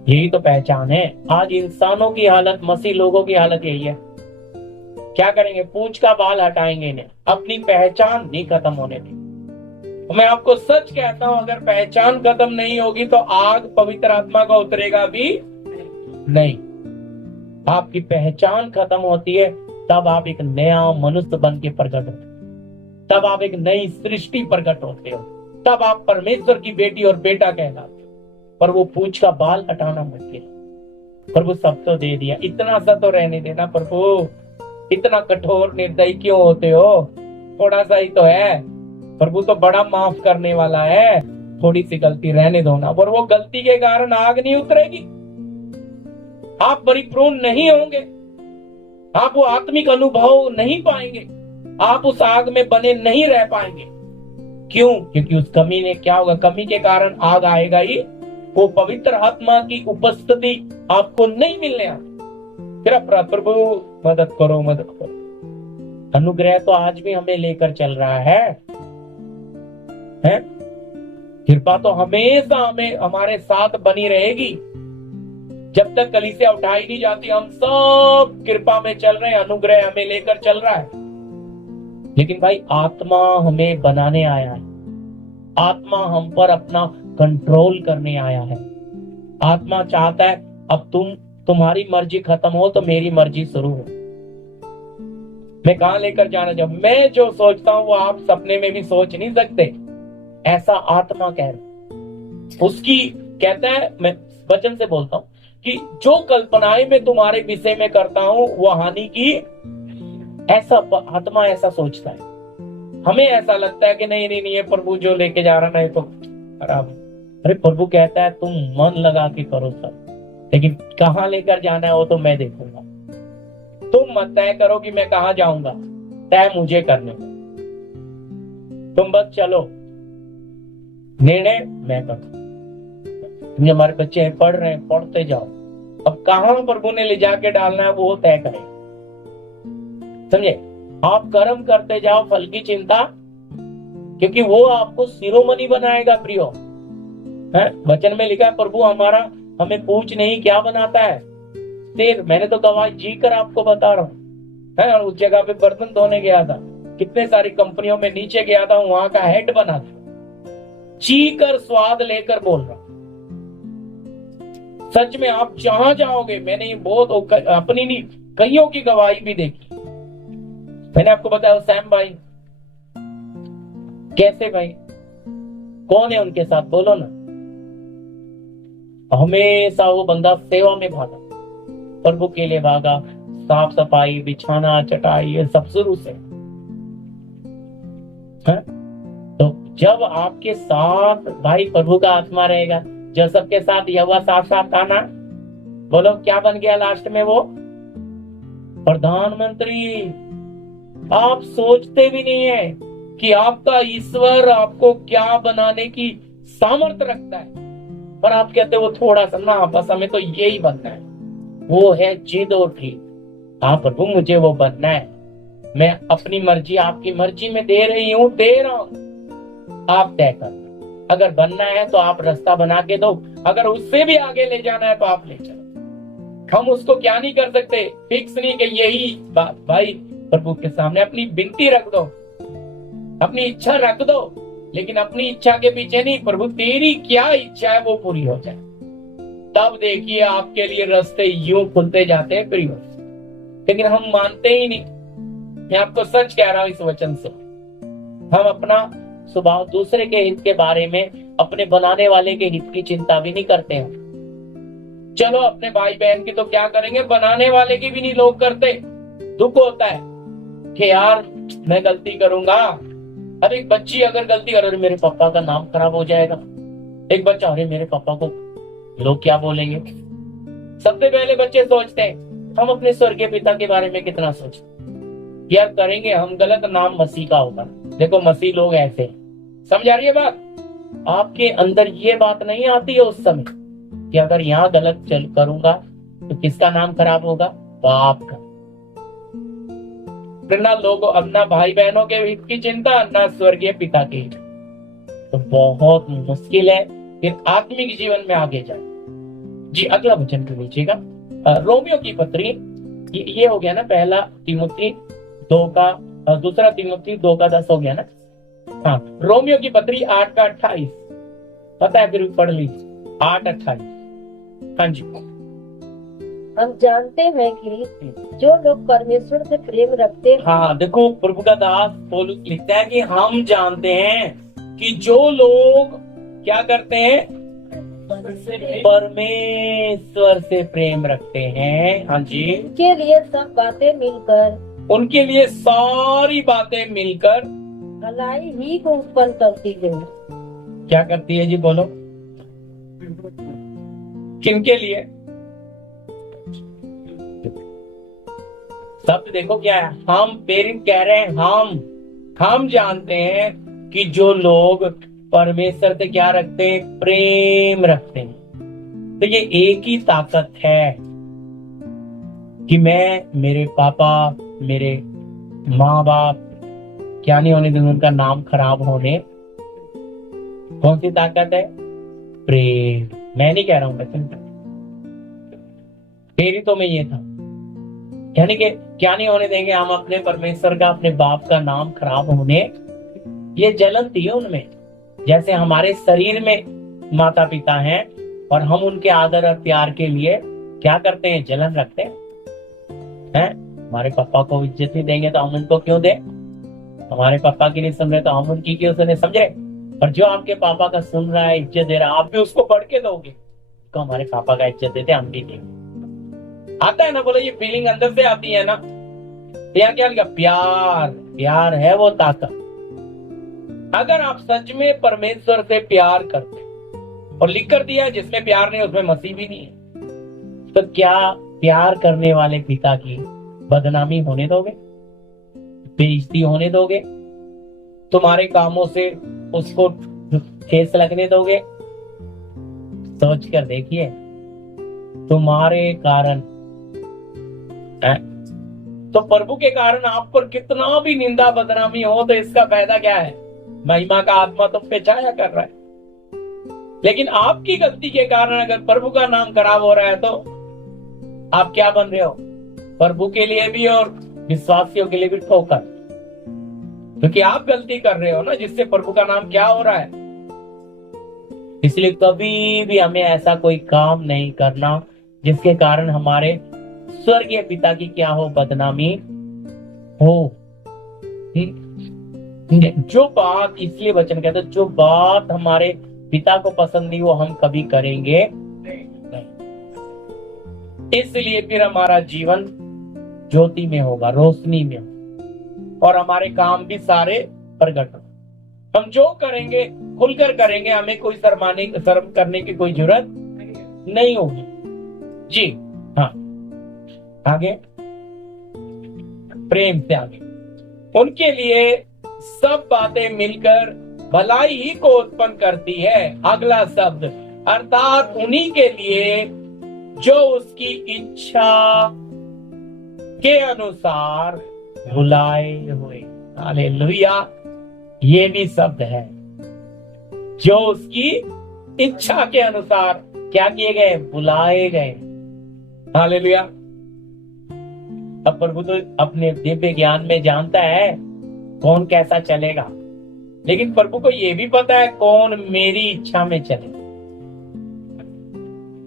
यही तो पहचान है। आज इंसानों की हालत, मसीह लोगों की हालत यही है। क्या करेंगे? पूंछ का बाल हटाएंगे इन्हें, अपनी पहचान नहीं खत्म होने दी। मैं आपको सच कहता हूं, अगर पहचान खत्म नहीं होगी तो आग पवित्र आत्मा का उतरेगा भी नहीं। आपकी पहचान खत्म होती है तब आप एक नया मनुष्य बन के प्रकट होते, तब आप एक नई सृष्टि प्रकट होते हो, तब आप परमेश्वर की बेटी और बेटा कहलाते हो। पर वो पूंछ का बाल हटाना मुश्किल। प्रभु सब तो दे दिया, इतना सा तो रहने देना प्रभु। इतना कठोर निर्दयी क्यों होते हो? थोड़ा सा ही तो है। प्रभु तो बड़ा माफ करने वाला है। थोड़ी सी गलती रहने दो ना। और वो गलती के कारण आग नहीं उतरेगी, आप परिपूर्ण नहीं होंगे, आप वो आत्मिक अनुभव नहीं पाएंगे, आप उस आग में बने नहीं रह पाएंगे। क्यों? क्योंकि उस कमी ने क्या होगा? कमी के कारण आग आएगा ही। वो पवित्र आत्मा की उपस्थिति आपको नहीं मिलने आती। फिर प्रभु मदद करो, मदद करो। अनुग्रह तो आज भी हमें लेकर चल रहा है? कृपा तो हमेशा हमें हमारे साथ बनी रहेगी। जब तक कलीसिया उठाई नहीं जाती, हम सब कृपा में चल रहे हैं, अनुग्रह हमें लेकर चल रहा है। लेकिन भाई आत्मा हमें बनाने आया है, आत्मा हम पर अपना कंट्रोल करने आया है। आत्मा चाहता है अब तुम्हारी मर्जी खत्म हो तो मेरी मर्जी शुरू हो। मैं कहां लेकर जाना चाहूं? मैं जो सोचता हूं वो आप सपने में भी सोच नहीं सकते। ऐसा आत्मा कह रहा, उसकी कहता है, मैं वचन से बोलता हूं कि जो कल्पनाएं मैं तुम्हारे विषय में करता हूं वो हानि की, ऐसा आत्मा ऐसा सोचता है। हमें ऐसा लगता है कि नहीं नहीं नहीं, ये प्रभु जो लेके जा रहा है तो खराब। अरे प्रभु कहता है तुम मन लगा के करो सब, लेकिन कहां लेकर जाना है वो तो मैं देखूंगा। तुम मत तय करो कि मैं कहां जाऊंगा, तय मुझे करने दो। तुम बस चलो, निर्णय मैं करूं। हमारे बच्चे पढ़ रहे हैं, पढ़ते जाओ। अब कहां प्रभु ने ले जाके डालना है वो तय करें। समझे? आप कर्म करते जाओ, फल की चिंता, क्योंकि वो आपको शिरोमणि बनाएगा। प्रियो है, वचन में लिखा है प्रभु हमारा हमें पूछ नहीं क्या बनाता है, सिर। मैंने तो गवाही जी कर आपको बता रहा हूँ। है, उस जगह पे बर्तन धोने गया था, कितने सारी कंपनियों में नीचे गया था, वहां का हेड बना था। जी कर स्वाद लेकर बोल रहा हूं। सच में आप जहां जाओगे, मैंने बहुत अपनी नहीं कईयों की गवाही भी देखी। मैंने आपको बताया सैम भाई, कैसे भाई, कौन है उनके साथ, बोलो ना। हमेशा वो बंदा सेवा में भागा, प्रभु के लिए भागा, साफ सफाई, बिछाना, चटाई, ये सब शुरू से है? तो जब आपके साथ भाई प्रभु का आत्मा रहेगा, जो सबके साथ यहोवा साथ साथ आना, बोलो क्या बन गया लास्ट में वो? प्रधानमंत्री। आप सोचते भी नहीं है कि आपका ईश्वर आपको क्या बनाने की सामर्थ्य रखता है, पर आप कहते हो थोड़ा सा ना, बस हमें तो यही बनना है। वो है जिद और ठीक। हाँ प्रभु मुझे वो बनना है, मैं अपनी मर्जी आपकी मर्जी में दे रही हूँ, दे रहा हूँ, आप तय कर। अगर बनना है तो आप रास्ता बना के दो, अगर उससे भी आगे ले जाना है तो आप ले चलो। हम उसको क्या नहीं कर सकते, फिक्स नहीं कि यही बात। भाई प्रभु के सामने अपनी विनती रख दो, अपनी इच्छा रख दो, लेकिन अपनी इच्छा के पीछे नहीं, प्रभु तेरी क्या इच्छा है वो पूरी हो जाए। तब देखिए आपके लिए रास्ते यूं खुलते जाते हैं प्रिय। लेकिन हम मानते ही नहीं। मैं आपको सच कह रहा हूं इस वचन से, हम अपना स्वभाव दूसरे के हित के बारे में, अपने बनाने वाले के हित की चिंता भी नहीं करते हैं। चलो अपने भाई बहन की तो क्या करेंगे, बनाने वाले की भी नहीं लोग करते। दुख होता है कि यार मैं गलती करूंगा। अब एक बच्ची अगर गलती करे, अरे मेरे पापा का नाम खराब हो जाएगा। एक बच्चा, अरे मेरे पापा को लोग क्या बोलेंगे। सबसे पहले बच्चे सोचते हैं हम अपने स्वर्गीय पिता के बारे में कितना सोचते, क्या करेंगे हम गलत, नाम मसीह का होगा। देखो मसीह लोग ऐसे, समझ आ रही है बात। आपके अंदर ये बात नहीं आती है उस समय कि अगर यहाँ गलत चल करूंगा तो किसका नाम खराब होगा, बाप का। फिर ना लोगों, अपना भाई बहनों के हित की चिंता, ना स्वर्गीय पिता के हित। तो बहुत मुश्किल है फिर आत्मिक जीवन में आगे जाए। जी अगला वचन कर लीजिएगा, रोमियो की पत्री, ये हो गया ना पहला तिमुथी 2 का, दूसरा तिमुथी 2 का 10 हो गया ना। हाँ, रोमियो की पत्री 8 का 28, पता है, फिर पढ़ लीजिए 8:28। हाँ जी। हम जानते हैं कि जो लोग परमेश्वर से प्रेम रखते हैं, हाँ देखो प्रभु का दास पौलुस लिखता है कि हम जानते हैं कि जो लोग क्या करते हैं, परमेश्वर से प्रेम रखते हैं। हाँ जी, उनके लिए सब बातें मिलकर, उनके लिए सारी बातें मिलकर भलाई ही को उत्पन्न करती है। क्या करती है जी, बोलो किनके लिए। शब्द देखो क्या है, हम पेरेंट कह रहे हैं, हम जानते हैं कि जो लोग परमेश्वर से क्या रखते हैं, प्रेम रखते हैं। तो ये एक ही ताकत है कि मैं, मेरे पापा, मेरे माँ बाप क्या नहीं होने दूंगा, उनका नाम खराब होने। कौन सी ताकत है, प्रेम। मैं नहीं कह रहा हूं, वचन प्रेरितों में ये था, यानी कि क्या नहीं होने देंगे हम अपने परमेश्वर का, अपने बाप का नाम खराब होने। ये जलन थी उनमें, जैसे हमारे शरीर में माता पिता हैं और हम उनके आदर और प्यार के लिए क्या करते हैं, जलन रखते हैं। हमारे पापा को इज्जत नहीं देंगे तो हम उनको क्यों दें, हमारे पापा की नहीं सुन रहे तो हम उनकी क्यों सुने, समझे। और जो आपके पापा का सुन रहा है, इज्जत दे रहा है, आप भी उसको बढ़ के दोगे तो हमारे पापा का इज्जत देते हम भी देंगे। आता है ना, बोलो ये फीलिंग अंदर से आती है ना। या क्या लिखा, प्यार, प्यार है वो ताकत। अगर आप सच में परमेश्वर से प्यार करते, और लिख कर दिया जिसमें प्यार नहीं उसमें मसीह भी नहीं है, तो क्या प्यार करने वाले पिता की बदनामी होने दोगे, बेइज्जती होने दोगे, तुम्हारे कामों से उसको ठेस लगने दोगे। सोच कर देखिए, तुम्हारे कारण तो प्रभु के कारण आप पर कितना भी निंदा बदनामी हो तो इसका फायदा क्या है, महिमा का आत्मा तुम पे छाया कर रहा है। लेकिन आपकी गलती के कारण अगर प्रभु का नाम खराब हो रहा है तो आप क्या बन रहे हो, प्रभु के लिए भी और विश्वासियों के लिए भी ठोकर, क्योंकि आप गलती कर रहे हो ना, जिससे प्रभु का नाम क्या हो रहा है। इसलिए कभी भी हमें ऐसा कोई काम नहीं करना जिसके कारण हमारे स्वर्गीय पिता की क्या हो, बदनामी हो। जो बात, इसलिए वचन कहते हैं, जो बात हमारे पिता को पसंद नहीं वो हम कभी करेंगे नहीं। इसलिए फिर हमारा जीवन ज्योति में होगा, रोशनी में होगा, और हमारे काम भी सारे प्रकट होंगे। हम जो करेंगे खुलकर करेंगे, हमें कोई शर्म करने की कोई जरूरत नहीं होगी। जी हाँ, आगे प्रेम से आगे, उनके लिए सब बातें मिलकर भलाई ही को उत्पन्न करती है। अगला शब्द, अर्थात उन्हीं के लिए जो उसकी इच्छा के अनुसार बुलाए हुए। हालेलुया, ये भी शब्द है। जो उसकी इच्छा के अनुसार क्या किए गए, बुलाए गए। हालेलुया। अब प्रभु तो अपने दिव्य ज्ञान में जानता है कौन कैसा चलेगा, लेकिन प्रभु को यह भी पता है कौन मेरी इच्छा में चले,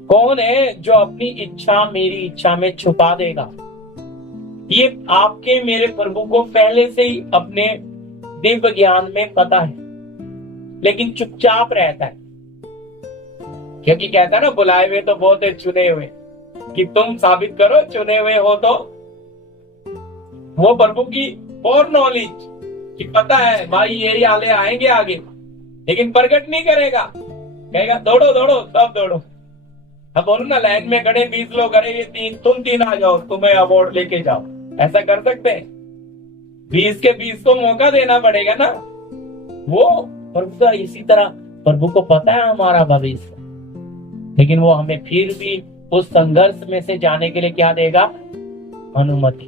कौन है जो अपनी इच्छा मेरी इच्छा में छुपा देगा। ये आपके मेरे प्रभु को पहले से ही अपने दिव्य ज्ञान में पता है, लेकिन चुपचाप रहता है, क्योंकि कहता है ना, बुलाए हुए तो बहुत है, चुने हुए, कि तुम साबित करो चुने हुए हो। तो वो प्रभु की और नॉलेज कि पता है भाई यही आले आएंगे आगे, लेकिन प्रकट नहीं करेगा, कहेगा दौड़ो दौड़ो सब दौड़ो। अब बोलो ना, लाइन में खड़े 20 लोग, अरे ये 3 तुम 3 आ जाओ, तुम्हें अवार्ड लेके जाओ, ऐसा कर सकते हैं? 20 के 20 को मौका देना पड़ेगा ना। वो प्रभु का इसी तरह प्रभु को पता है हमारा भविष्य, लेकिन वो हमें फिर भी उस संघर्ष में से जाने के लिए क्या देगा, अनुमति।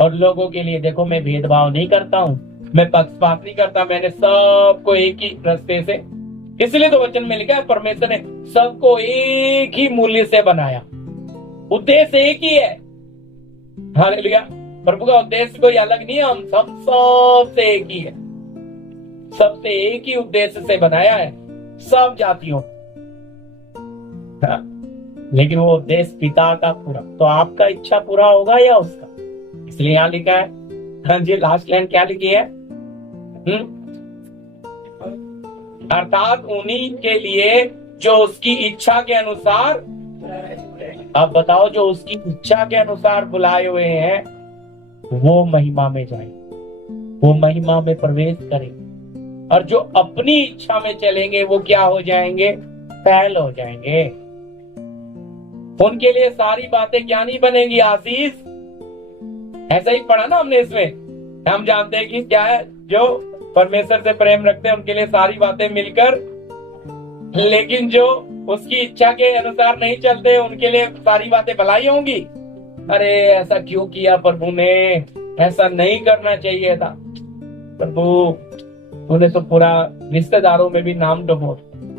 और लोगों के लिए देखो, मैं भेदभाव नहीं करता हूं, मैं पक्षपात नहीं करता, मैंने सबको एक ही रास्ते से, इसलिए तो वचन में लिखा है परमेश्वर ने सबको एक ही मूल्य से बनाया, उद्देश्य एक ही है। हालेलुया। प्रभु का उद्देश्य कोई अलग नहीं है, हम सबसे एक ही है, सबसे एक ही उद्देश्य से बनाया है, सब जातियों। लेकिन वो उद्देश्य पिता का पूरा, तो आपका इच्छा पूरा होगा या उसका? इसलिए यहाँ लिखा है, हाँ जी, लास्ट लाइन क्या लिखी है, अर्थात उन्हीं के लिए जो उसकी इच्छा के अनुसार, अब बताओ, जो उसकी इच्छा के अनुसार बुलाए हुए हैं वो महिमा में जाए, वो महिमा में प्रवेश करें। और जो अपनी इच्छा में चलेंगे वो क्या हो जाएंगे, फैल हो जाएंगे। उनके लिए सारी बातें क्या नहीं बनेंगी, आशीष। ऐसा ही पढ़ा ना हमने इसमें। हम जानते हैं कि क्या है, जो परमेश्वर से प्रेम रखते हैं उनके लिए सारी बातें मिलकर, लेकिन जो उसकी इच्छा के अनुसार नहीं चलते उनके लिए सारी बातें भलाई होंगी। अरे ऐसा क्यों किया प्रभु ने, ऐसा नहीं करना चाहिए था प्रभु, तूने तो पूरा रिश्तेदारों में भी नाम डुबो,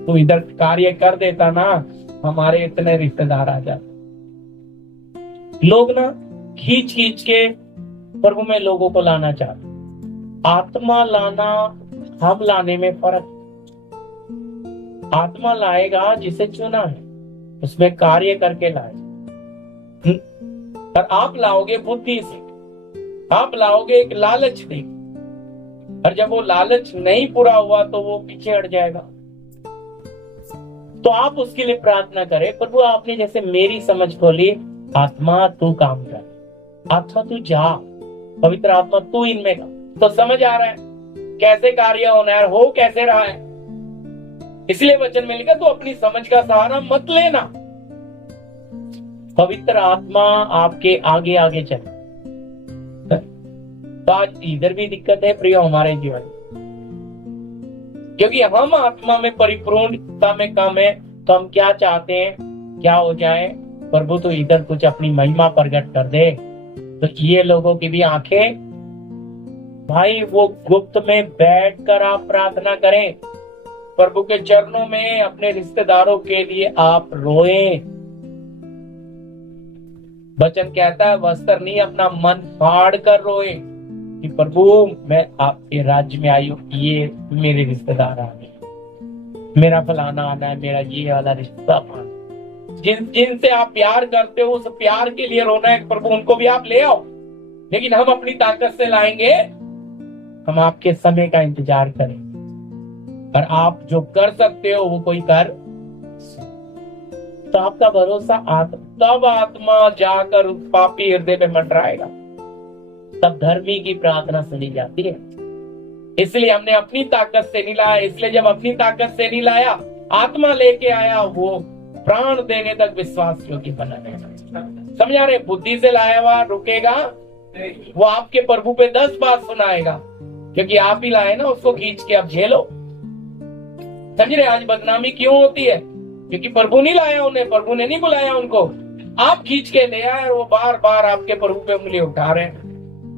तू इधर कार्य कर देता ना, हमारे इतने रिश्तेदार आ जाते। लोग ना खींच खींच के प्रभु में लोगों को लाना चाहते, आत्मा लाना हम लाने में फर्क। आत्मा लाएगा जिसे चुना है, उसमें कार्य करके लाए। और आप लाओगे बुद्धि से, आप लाओगे एक लालच से, और जब वो लालच नहीं पूरा हुआ तो वो पीछे हट जाएगा। तो आप उसके लिए प्रार्थना करें, प्रभु आपने जैसे मेरी समझ खोली, आत्मा तू काम कर, आत्मा तू जा, पवित्र आत्मा तू इनमें का। तो समझ आ रहा है कैसे कार्य होना है, हो कैसे रहा है। इसलिए वचन में लिखा, तू अपनी समझ का सहारा मत लेना, पवित्र आत्मा आपके आगे आगे चले। तो आज इधर भी दिक्कत है प्रिय हमारे जीवन, क्योंकि हम आत्मा में परिपूर्णता में कम है, तो हम क्या चाहते हैं, क्या हो जाए, प्रभु तो इधर कुछ अपनी महिमा प्रकट कर दे। तो ये लोगों की भी आंखें, भाई वो गुप्त में बैठकर आप प्रार्थना करें, प्रभु के चरणों में अपने रिश्तेदारों के लिए आप रोएं। वचन कहता है वस्त्र नहीं, अपना मन फाड़ कर रोए कि प्रभु मैं आपके राज्य में आई हूँ, ये मेरे रिश्तेदार आ गए, मेरा फलाना आना है, मेरा ये वाला रिश्ता पाना, जिनसे आप प्यार करते हो उस प्यार के लिए रोना है, प्रभु उनको भी आप ले आओ। लेकिन हम अपनी ताकत से लाएंगे, हम आपके समय का इंतजार करें, और आप जो कर सकते हो वो कोई कर। तो आपका भरोसा तब आत्मा जाकर उस पापी हृदय पे मंडराएगा, तब धर्मी की प्रार्थना सुनी जाती है। इसलिए हमने अपनी ताकत से नहीं लाया, इसलिए जब अपनी ताकत से नहीं लाया, आत्मा लेके आया, वो प्राण देने तक विश्वास योग्य बना रहेगा। समझ आ रहे? बुद्धि से लाया हुआ रुकेगा, वो आपके प्रभु पे 10 बात सुनाएगा, क्योंकि आप ही लाए ना उसको खींच के, अब झेलो। समझ रहे? आज बदनामी क्यों होती है? क्योंकि प्रभु नहीं लाया उन्हें, प्रभु ने नहीं बुलाया उनको, आप खींच के ले आए, और वो बार बार आपके प्रभु पे उंगली उठा रहे हैं,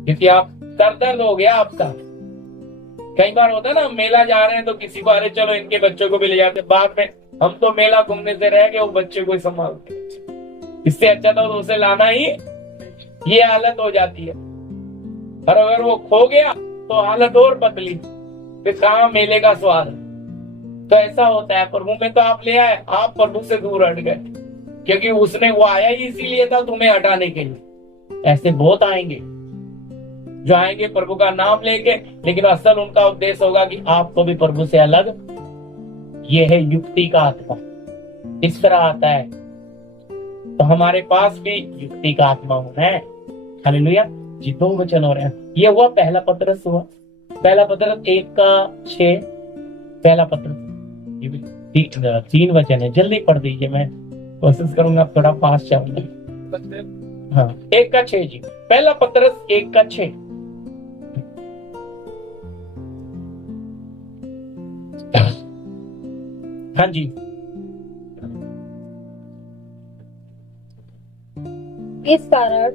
क्योंकि आप सरदर्द हो गया आपका। कई बार होता है ना, मेला जा रहे हैं तो किसी को, अरे चलो इनके बच्चों को भी ले जाते, बाद में हम तो मेला घूमने से रह गए, वो बच्चे को ही संभालते। इससे अच्छा तो उसे लाना ही, ये हालत हो जाती है। और अगर वो खो गया तो हालत और बदली, फिर कहाँ मेले का स्वाद। तो ऐसा होता है, प्रभु में तो आप ले आए, आप प्रभु से दूर हट गए, क्योंकि उसने, वो आया ही इसीलिए था तुम्हें हटाने के लिए। ऐसे बहुत आएंगे जो आएंगे प्रभु का नाम लेके, लेकिन असल उनका उद्देश्य होगा कि आपको भी प्रभु से अलग। ये है युक्ति का आत्मा, इस तरह आता है। तो हमारे पास भी युक्ति का आत्मा होना है। हालेलुया जी। 2 वचन हो रहे हैं। ये हुआ पहला पत्रस, हुआ पहला पत्रस 1:6। पहला पत्रस 3 वचन है, जल्दी पढ़ दीजिए, मैं कोशिश करूंगा थोड़ा फास्ट चलूंगा। हाँ 1:6 जी, पहला पत्रस 1:6। हाँ जी। इस कारण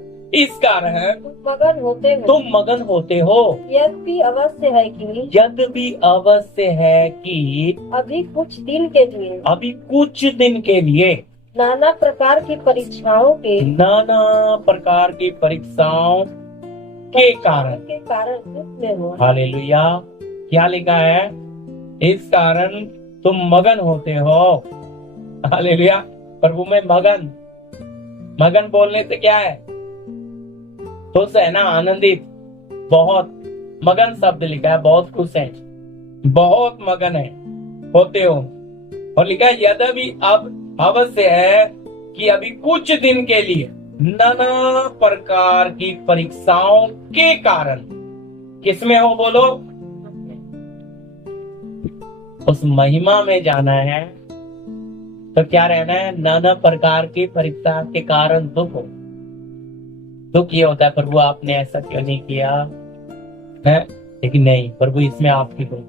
तुम मगन होते हो, यद्यपि अवश्य है कि अभी कुछ दिन के लिए नाना प्रकार की परीक्षाओं के कारण दुख में हो। हालेलुया। क्या लिखा है? इस कारण तुम मगन होते हो। हालेलुया। प्रभु में मगन बोलने से क्या है? खुश है ना, आनंदित, बहुत। मगन शब्द लिखा है, बहुत खुश है, बहुत मगन है, होते हो। और लिखा है यद्यपि अब अवश्य है कि अभी कुछ दिन के लिए नाना प्रकार की परीक्षाओं के कारण, किसमें हो बोलो? उस महिमा में जाना है तो क्या रहना है? नाना प्रकार की परीक्षा के कारण दुख हो। दुख ये होता है, प्रभु आपने ऐसा क्यों नहीं किया है? लेकिन नहीं, प्रभु इसमें आपकी कोई,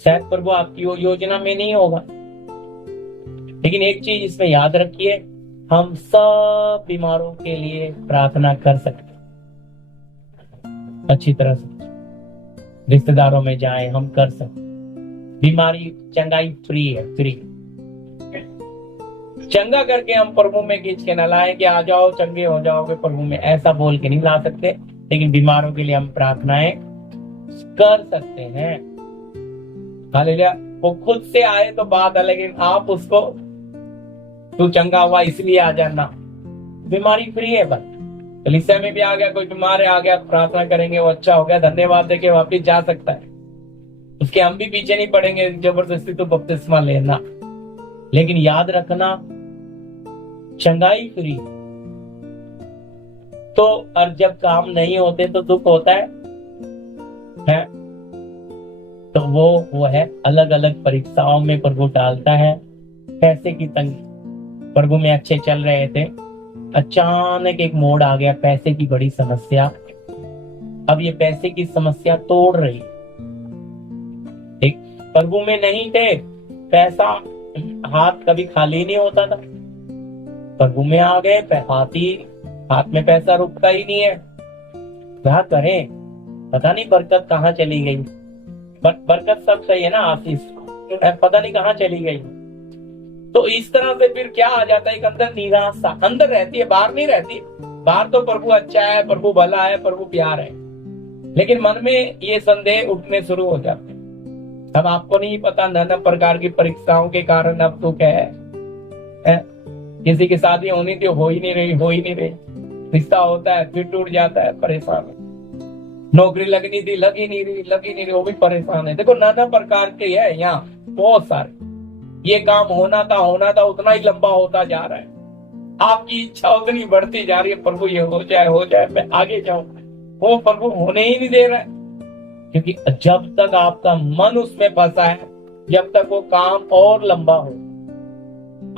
शायद प्रभु आपकी योजना में नहीं होगा। लेकिन एक चीज इसमें याद रखिए, हम सब बीमारों के लिए प्रार्थना कर सकते अच्छी तरह से। रिश्तेदारों में जाए, हम कर सकते। बीमारी चंगाई फ्री है, फ्री। चंगा करके हम प्रभु में खींच के न लाए कि आ जाओ चंगे हो जाओगे प्रभु में, ऐसा बोल के नहीं ला सकते। लेकिन बीमारों के लिए हम प्रार्थनाएं कर सकते हैं। हालेलुया। वो खुद से आए तो बात है, लेकिन आप उसको, तू चंगा हुआ इसलिए आ जाना, बीमारी फ्री है। बस कलीसिया में भी आ गया, कोई बीमार है, आ गया, प्रार्थना करेंगे, वो अच्छा हो गया, धन्यवाद देके वापिस जा सकता है। उसके हम भी पीछे नहीं पड़ेंगे जबरदस्ती तो बपतिस्मा लेना। लेकिन याद रखना, चंगाई फ्री। तो और जब काम नहीं होते तो दुख होता है? तो वो है अलग अलग परीक्षाओं में प्रभु डालता है। पैसे की तंगी, प्रभु में अच्छे चल रहे थे, अचानक एक मोड़ आ गया, पैसे की बड़ी समस्या। अब ये पैसे की समस्या तोड़ रही। एक प्रभु में नहीं थे, पैसा हाथ कभी खाली नहीं होता था। प्रभु में आ गए, हाथ में पैसा रुकता ही नहीं है। क्या करें, पता नहीं बरकत कहाँ चली गई। बरकत सब सही है ना, आशीष, पता नहीं कहाँ चली गई। तो इस तरह से फिर क्या आ जाता है, एक अंदर निराशा अंदर रहती है, बाहर नहीं रहती। बाहर तो प्रभु अच्छा है, प्रभु भला है, प्रभु प्यार है, लेकिन मन में ये संदेह उठने शुरू हो जाते हैं। अब आपको नहीं पता, नाना प्रकार की परीक्षाओं के कारण अब दुख है। किसी की शादी होनी थी, हो ही नहीं रही। रिश्ता होता है फिर टूट जाता है, परेशान। नौकरी लगनी थी, लगी नहीं रही, वो भी परेशान है। देखो नाना प्रकार के है यहाँ बहुत सारे। ये काम होना था, उतना ही लंबा होता जा रहा है। आपकी इच्छा उतनी बढ़ती जा रही है, प्रभु ये हो जाए, मैं आगे जाऊं। वो प्रभु होने ही नहीं दे रहा है, क्योंकि जब तक आपका मन उसमें फंसा है, जब तक वो काम और लंबा हो,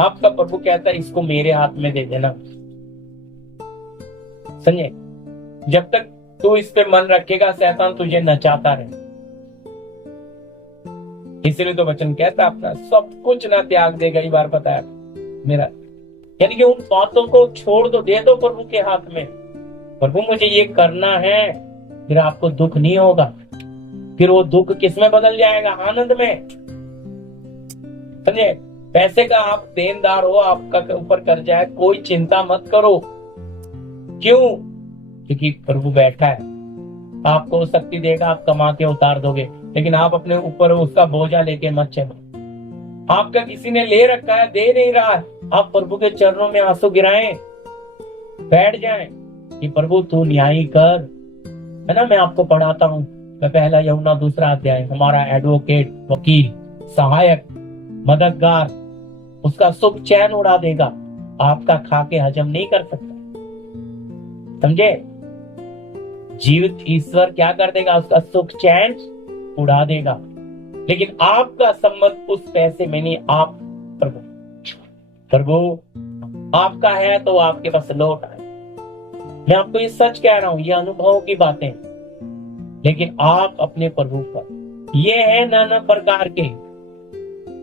आपका प्रभु कहता है इसको मेरे हाथ में दे देना। समझे? जब तक तू इस पे मन रखेगा, शैतान तुझे नचाता रहे। इसलिए तो वचन कहता है अपना सब कुछ ना त्याग दे, कई बार बताया मेरा, यानी कि उन बातों को छोड़ दो, दे दो प्रभु के हाथ में। प्रभु मुझे ये करना है, फिर आपको दुख नहीं होगा। फिर वो दुख किस में बदल जाएगा? आनंद में। समझे? पैसे का आप देनदार हो, आपका ऊपर कर्जा है, कोई चिंता मत करो। क्यों? क्योंकि प्रभु बैठा है, आपको शक्ति देगा, आप कमा के उतार दोगे। लेकिन आप अपने ऊपर उसका बोझा लेके मत चलो। आपका किसी ने ले रखा है, दे नहीं रहा है, आप प्रभु के चरणों में आंसू गिराएं, बैठ जाएं कि प्रभु तू न्याय कर। है ना, मैं आपको पढ़ाता हूँ, मैं पहला यूहन्ना 2 अध्याय, हमारा एडवोकेट, वकील, सहायक, मददगार, उसका सुख चैन उड़ा देगा, आपका खा के हजम नहीं कर सकता। समझे? जीवित ईश्वर क्या कर देगा? उसका सुख चैन उड़ा देगा। लेकिन आपका संबंध उस पैसे में नहीं, आप प्रभु आपका है तो आपके पास लौट आए। मैं आपको ये सच कह रहा हूं, ये अनुभव की बातें। लेकिन आप अपने प्रभु पर, ये है नाना प्रकार के,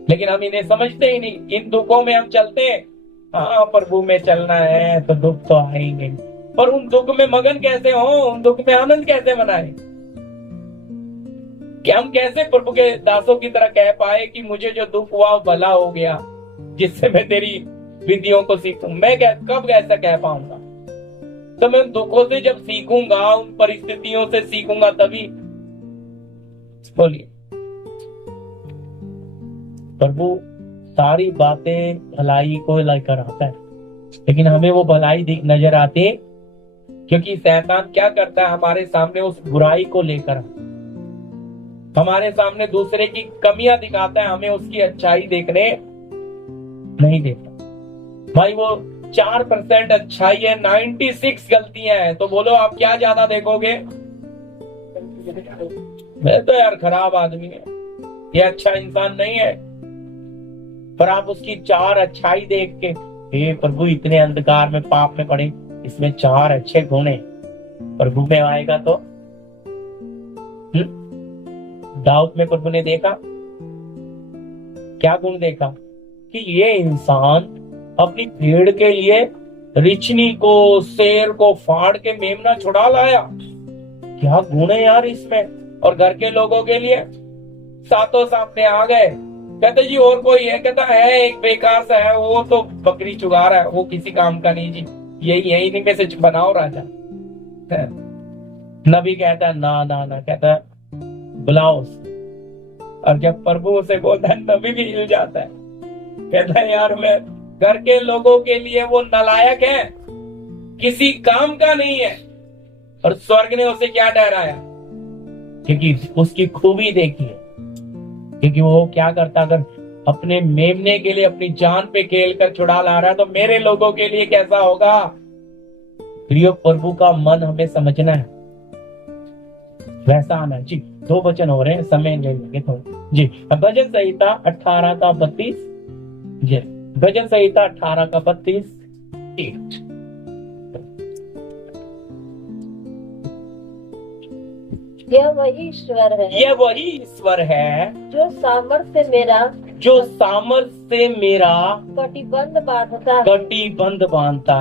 लेकिन हम इन्हें समझते ही नहीं। इन दुखों में हम चलते हैं, हाँ प्रभु में चलना है तो दुख तो आएंगे, पर उन दुख में मगन कैसे हो, उन दुख में आनंद कैसे मनाए? कि हम कैसे प्रभु के दासों की तरह कह पाए कि मुझे जो दुख हुआ वो भला हो गया, जिससे मैं तेरी विधियों को सीखूं। मैं कब ऐसा कह पाऊंगा? तो मैं उन दुखों से जब सीखूंगा, उन परिस्थितियों से सीखूंगा, तभी। बोलिए, प्रभु सारी बातें भलाई को लेकर आता है, लेकिन हमें वो भलाई नजर आती, क्योंकि शैतान क्या करता है? हमारे सामने उस बुराई को लेकर, हमारे सामने दूसरे की कमियां दिखाता है, हमें उसकी अच्छाई देखने नहीं देता। भाई वो 4% अच्छाई है, 96 गलतियां हैं, तो बोलो आप क्या ज्यादा देखोगे? मैं तो यार खराब आदमी है, ये अच्छा इंसान नहीं है। पर आप उसकी 4 अच्छाई देख के, हे प्रभु इतने अंधकार में, पाप में पड़े, इसमें 4 अच्छे गुण हैं, प्रभु में आएगा तो। दाऊद में प्रभु ने देखा, क्या गुण देखा? कि ये इंसान अपनी भेड़ के लिए रिचनी को, शेर को फाड़ के मेमना छुड़ा लाया। क्या गुण है यार इसमें। और घर के लोगों के लिए सातों सामने आ गए, कहते जी और कोई है? कहता है एक बेकार सा है, वो तो बकरी चुगा रहा है, वो किसी काम का नहीं जी, यही में से बनाओ राजा। नबी कहता है ना ना ना, कहता है बुलाओ। और जब प्रभु उसे बोलता है, नबी भी हिल जाता है, कहता है यार मैं घर के लोगों के लिए वो नालायक है, किसी काम का नहीं है। और स्वर्ग ने उसे क्या ठहराया? क्योंकि उसकी खूबी देखी है। क्योंकि वो क्या करता, अगर अपने मेमने के लिए अपनी जान पे खेल कर छुड़ा ला रहा है, तो मेरे लोगों के लिए कैसा होगा? प्रिय, प्रभु का मन हमें समझना है, वैसा आना है जी। 2 वचन हो रहे हैं, समय ले लेंगे थोड़ा जी। भजन संहिता 18 का 32 जी, भजन संहिता 18 का 32। यह वही ईश्वर है, यह वही ईश्वर है जो सामर्थ्य से मेरा कटिबंध बांधता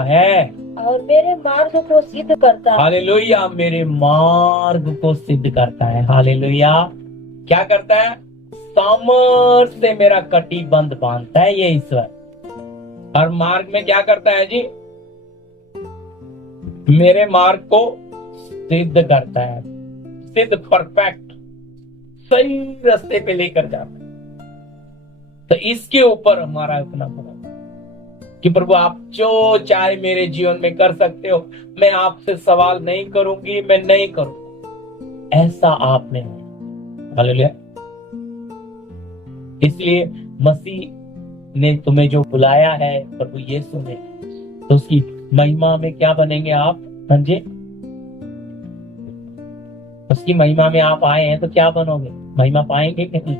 है और मेरे मार्ग को सिद्ध करता है। हालेलुया, मेरे मार्ग को सिद्ध करता है। हालेलुया, क्या करता है? सामर्थ्य से मेरा कटिबंध बांधता है ये ईश्वर। और मार्ग में क्या करता है जी? मेरे मार्ग को सिद्ध करता है, सिद्ध, परफेक्ट, सही रास्ते पे लेकर जाता है। तो इसके ऊपर हमारा इतना बड़ा कि प्रभु आप जो चाहे मेरे जीवन में कर सकते हो, मैं आपसे सवाल नहीं करूंगी, मैं नहीं करूंगा, ऐसा आपने। हालेलुया। इसलिए मसीह ने तुम्हें जो बुलाया है प्रभु यीशु ने, तो उसकी महिमा में क्या बनेंगे आप? समझे? उसकी महिमा में आप आए हैं तो क्या बनोगे? महिमा पाएंगे कि नहीं?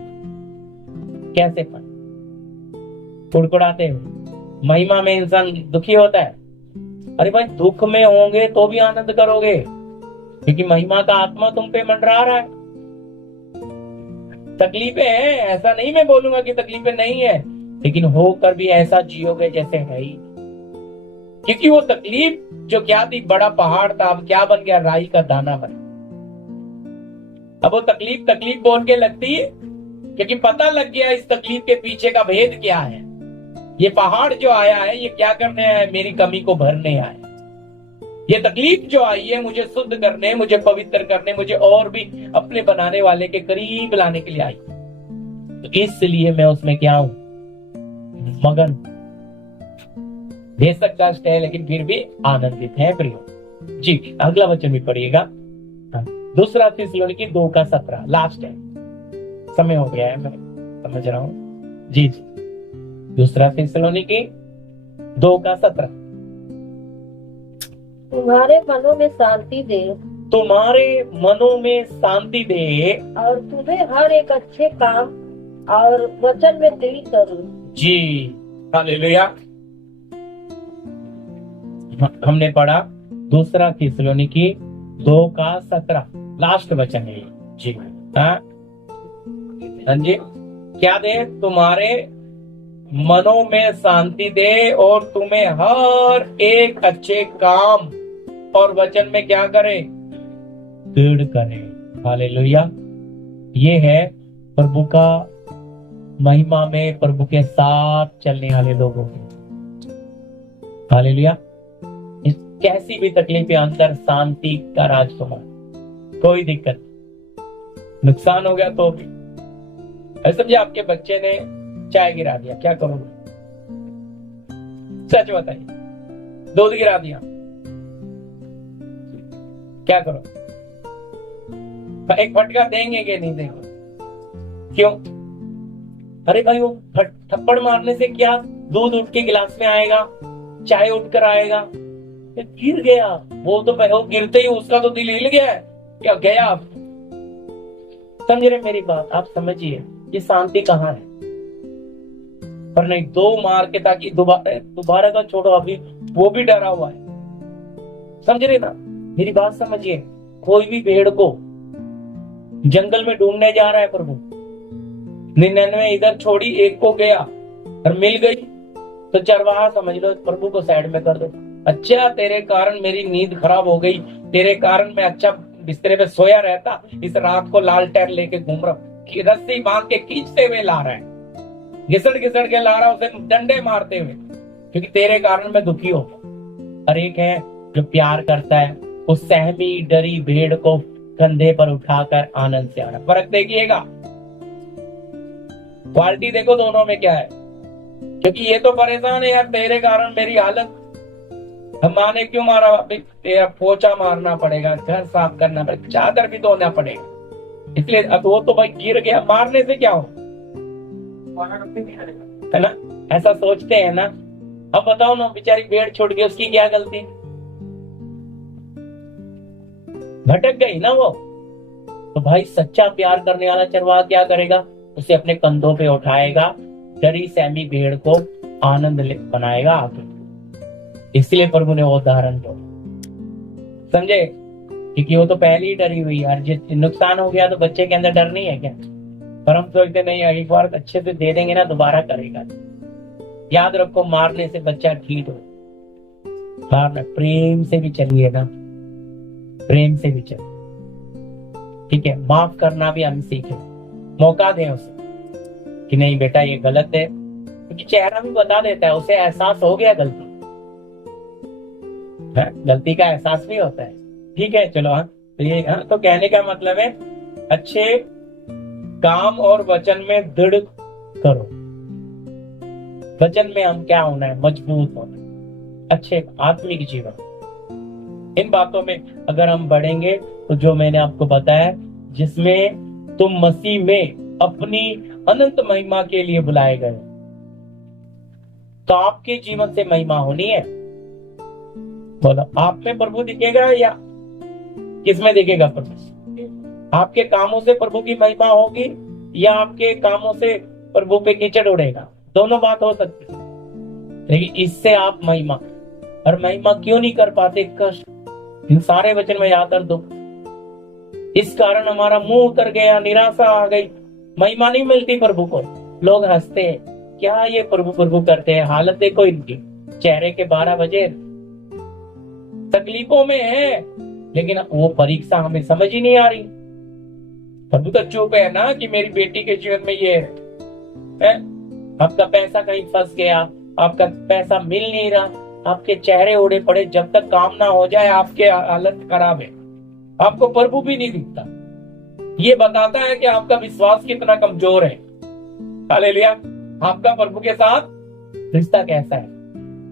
कैसे पाए? कुड़कुड़ाते हुए। महिमा में इंसान दुखी होता है। अरे भाई, दुख में होंगे तो भी आनंद करोगे, क्योंकि महिमा का आत्मा तुम पे मंडरा रहा है। तकलीफें हैं, ऐसा नहीं मैं बोलूंगा कि तकलीफें नहीं है, लेकिन होकर भी ऐसा जियोगे जैसे है ही। क्योंकि वो तकलीफ जो क्या थी, बड़ा पहाड़ था, अब क्या बन गया? राई का दाना बन। अब वो तकलीफ तकलीफ बोल के लगती है, क्योंकि पता लग गया इस तकलीफ के पीछे का भेद क्या है। ये पहाड़ जो आया है ये क्या करने आया है? मेरी कमी को भरने आया है। ये तकलीफ जो आई है मुझे शुद्ध करने, मुझे पवित्र करने, मुझे और भी अपने बनाने वाले के करीब लाने के लिए आई। तो इसलिए मैं उसमें क्या हूं? मगन। बेशक कष्ट है लेकिन फिर भी आनंदित है प्रियो। जी अगला वचन भी पढ़िएगा। दूसरा थिस्सलुनीकी 2:17 लास्ट है, समय हो गया है, मैं समझ रहा हूं। जी जी दूसरा थिस्सलुनीकी 2:17 तुम्हारे मनों में शांति दे तुम्हारे मनों में शांति दे और तुम्हें हर एक अच्छे काम और वचन में दृढ़ करूं। जी हालेलुया। हमने पढ़ा दूसरा थिस्सलुनीकी 2:17 लास्ट वचन है जी। हाँ जी क्या दे? तुम्हारे मनों में शांति दे और तुम्हें हर एक अच्छे काम और वचन में क्या करे? दृढ़ करे। हालेलुया। ये है प्रभु का महिमा में प्रभु के साथ चलने वाले लोगों की। हालेलुया। इस कैसी भी तकलीफ के अंदर शांति का राजकुमार, कोई दिक्कत, नुकसान हो गया तो भी। समझे आपके बच्चे ने चाय गिरा दिया, क्या करोगे? सच बताइए। दूध गिरा दिया, क्या करो? एक फटका देंगे कि नहीं देंगे? क्यों? अरे भाई वो थप्पड़ मारने से क्या दूध उठ के गिलास में आएगा, चाय उठकर आएगा? गिर गया वो तो, वो गिरते ही उसका तो दिल हिल गया है, क्या गया? आप समझ रहे मेरी बात? आप समझिए ये शांति कहाँ है। पर नहीं, दो मार के ताकि दोबारा का छोड़ो, अभी वो भी डरा हुआ है। समझ रहे ना मेरी बात? समझिए कोई भी भेड़ को जंगल में ढूंढने जा रहा है प्रभु, 99 इधर छोड़ी, एक को गया और मिल गई, तो चरवाहा समझ लो प्रभु को साइड में कर दो। अच्छा तेरे कारण मेरी नींद खराब हो गई, तेरे कारण मैं अच्छा बिस्तरे पे सोया रहता, इस रात को लाल टैर लेके घूम रहा हूँ, रस्सी बांध के खींचते हुए ला रहा है, घिसड़ घिसड़ के ला रहा, उसे डंडे मारते हुए, क्योंकि तेरे कारण मैं दुखी हूं। और एक है जो प्यार करता है, उस सहमी डरी भेड़ को कंधे पर उठाकर आनंद से आ रहा। फर्क देखिएगा, क्वालिटी देखो दोनों में क्या है। क्योंकि ये तो परेशान है यार, तेरे कारण मेरी हालत, हम माँ ने क्यों मारा? तेरा पोछा मारना पड़ेगा, घर साफ करना पड़ेगा, चादर भी धोना पड़ेगा। इसलिए अब वो तो भाई गिर गया, मारने से क्या हो, है ना? ऐसा सोचते हैं ना। अब बताओ ना, बेचारी भेड़ छूट गई, उसकी क्या गलती? भटक गई ना वो। तो भाई सच्चा प्यार करने वाला चरवाहा क्या करेगा? उसे अपने कंधों पे उठाएगा, डरी सहमी भेड़ को आनंद बनाएगा आगे। इसलिए प्रभु ने वो उदाहरण दिया, समझे? क्योंकि वो तो पहले ही डरी हुई है, जिस नुकसान हो गया तो बच्चे के अंदर डर नहीं है क्या? पर हम सोचते नहीं, एक बार अच्छे से दे देंगे ना दोबारा करेगा। याद रखो, मारने से बच्चा ठीक हो, मारना प्रेम से भी चलिए ना, प्रेम से भी चलिए, ठीक है? माफ करना भी हम सीखे, मौका दें उसे कि नहीं बेटा ये गलत है, क्योंकि चेहरा भी बता देता है, उसे एहसास हो गया गलती है, गलती का एहसास भी होता है। ठीक है चलो। हाँ तो ये, हाँ तो कहने का मतलब है अच्छे काम और वचन में दृढ़ करो। वचन में हम क्या होना है? मजबूत होना, अच्छे आत्मिक जीवन। इन बातों में अगर हम बढ़ेंगे तो जो मैंने आपको बताया, जिसमें तुम मसीह में अपनी अनंत महिमा के लिए बुलाए गए, तो आपके जीवन से महिमा होनी है। बोलो, आप में प्रभु दिखेगा या किसमें दिखेगा प्रभु? आपके कामों से प्रभु की महिमा होगी या आपके कामों से प्रभु पे कीचड़ उड़ेगा? दोनों बात हो सकती है, लेकिन इससे आप महिमा, और महिमा क्यों नहीं कर पाते? कष्ट, इन सारे वचन में याद दुख, इस कारण हमारा मुंह उतर गया, निराशा आ गई, महिमा नहीं मिलती प्रभु को। लोग हंसते हैं, क्या ये प्रभु प्रभु करते हैं? हालत देखो इनकी, चेहरे के 12 बजे, तकलीफों में है, लेकिन वो परीक्षा हमें समझ ही नहीं आ रही। प्रभु तो चुप है ना कि मेरी बेटी के जीवन में ये है। आपका पैसा कहीं फंस गया, आपका पैसा मिल नहीं रहा, आपके चेहरे उड़े पड़े, जब तक काम ना हो जाए आपके हालत खराब है, आपको प्रभु भी नहीं दिखता। ये बताता है कि आपका विश्वास कितना कमजोर है। हालेलुया। आपका प्रभु के साथ रिश्ता कैसा है?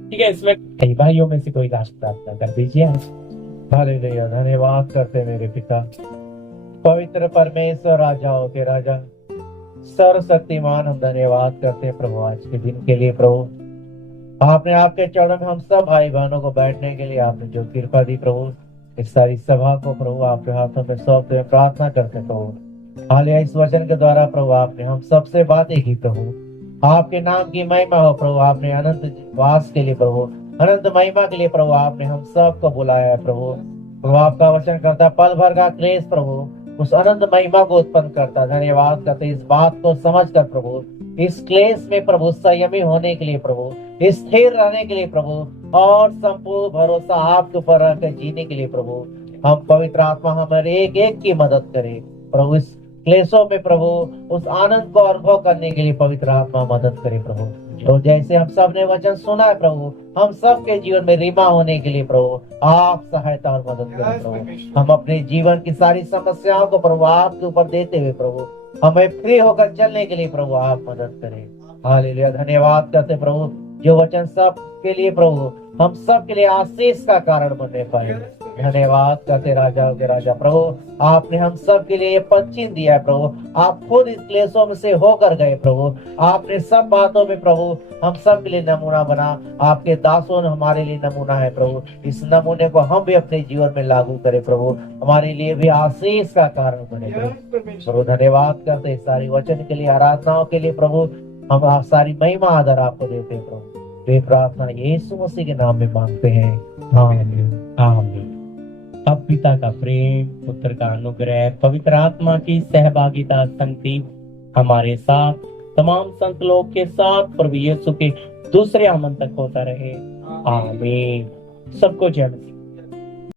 ठीक है, इसमें कई भाइयों में से कोई राष्ट्र प्रार्थना कर दीजिए। हालेलुया। धन्यवाद करते मेरे पिता, पवित्र परमेश्वर, राजाओं के राजा, सर्वशक्तिमान, हम धन्यवाद करते हैं प्रभु आज के दिन के लिए। प्रभु आपने आपके चरणों में हम सब भाई बहनों को बैठने के लिए आपने जो कृपा दी प्रभु, इस सारी सभा को प्रभु आपके हाथों में सौंपते हुए प्रार्थना करते प्रभु। हालेलुया। इस वचन के द्वारा प्रभु आपने हम सबसे बातें की प्रभु, आपके नाम की महिमा हो प्रभु। आपने अनंत वास के लिए प्रभु, अनंत महिमा के लिए प्रभु आपने हम सबको बुलाया है प्रभु। प्रभु आपका वचन करता पल भर का क्लेश प्रभु उस अनंत महिमा को उत्पन्न करता। धन्यवाद करते इस बात को समझ कर प्रभु, इस क्लेश में प्रभु संयमी होने के लिए प्रभु, स्थिर रहने के लिए प्रभु, और संपूर्ण भरोसा आपके ऊपर रखकर जीने के लिए प्रभु, हम पवित्र आत्मा हमारे एक एक की मदद करे प्रभु। इस क्लेशों में प्रभु उस आनंद को अनुभव करने के लिए पवित्र आत्मा मदद करे प्रभु। तो जैसे हम सब ने वचन सुना है प्रभु, हम सब के जीवन में रीमा होने के लिए प्रभु आप सहायता और मदद करें प्रभु। हम अपने जीवन की सारी समस्याओं को प्रभु आपके ऊपर देते हुए प्रभु हमें फ्री होकर चलने के लिए प्रभु आप मदद करें। हालेलुया। धन्यवाद करते प्रभु, जो वचन सब के लिए प्रभु हम सब के लिए आशीष का कारण बनने पाए। धन्यवाद करते राजाओं के राजा प्रभु, आपने हम सब के लिए ये पद चिन्ह दिया है प्रभु। आप खुद इस क्लेशों में से होकर गए प्रभु, आपने सब बातों में प्रभु हम सब के लिए नमूना बना। आपके दासों ने हमारे लिए नमूना है प्रभु, इस नमूने को हम भी अपने जीवन में लागू करें प्रभु, हमारे लिए भी आशीष का कारण बने प्रभु। धन्यवाद करते सारी वचन के लिए, आराधनाओं के लिए प्रभु, हम सारी महिमा आदर आपको देते हैं प्रभु। वे प्रार्थना यीशु मसीह के नाम में मांगते हैं, आमीन आमीन। अब पिता का प्रेम, पुत्र का अनुग्रह, पवित्र आत्मा की सहभागिता, संगति हमारे साथ, तमाम संत लोग के साथ, प्रभु यीशु के दूसरे आगमन तक होता रहे। आमीन। सबको जय मसीह।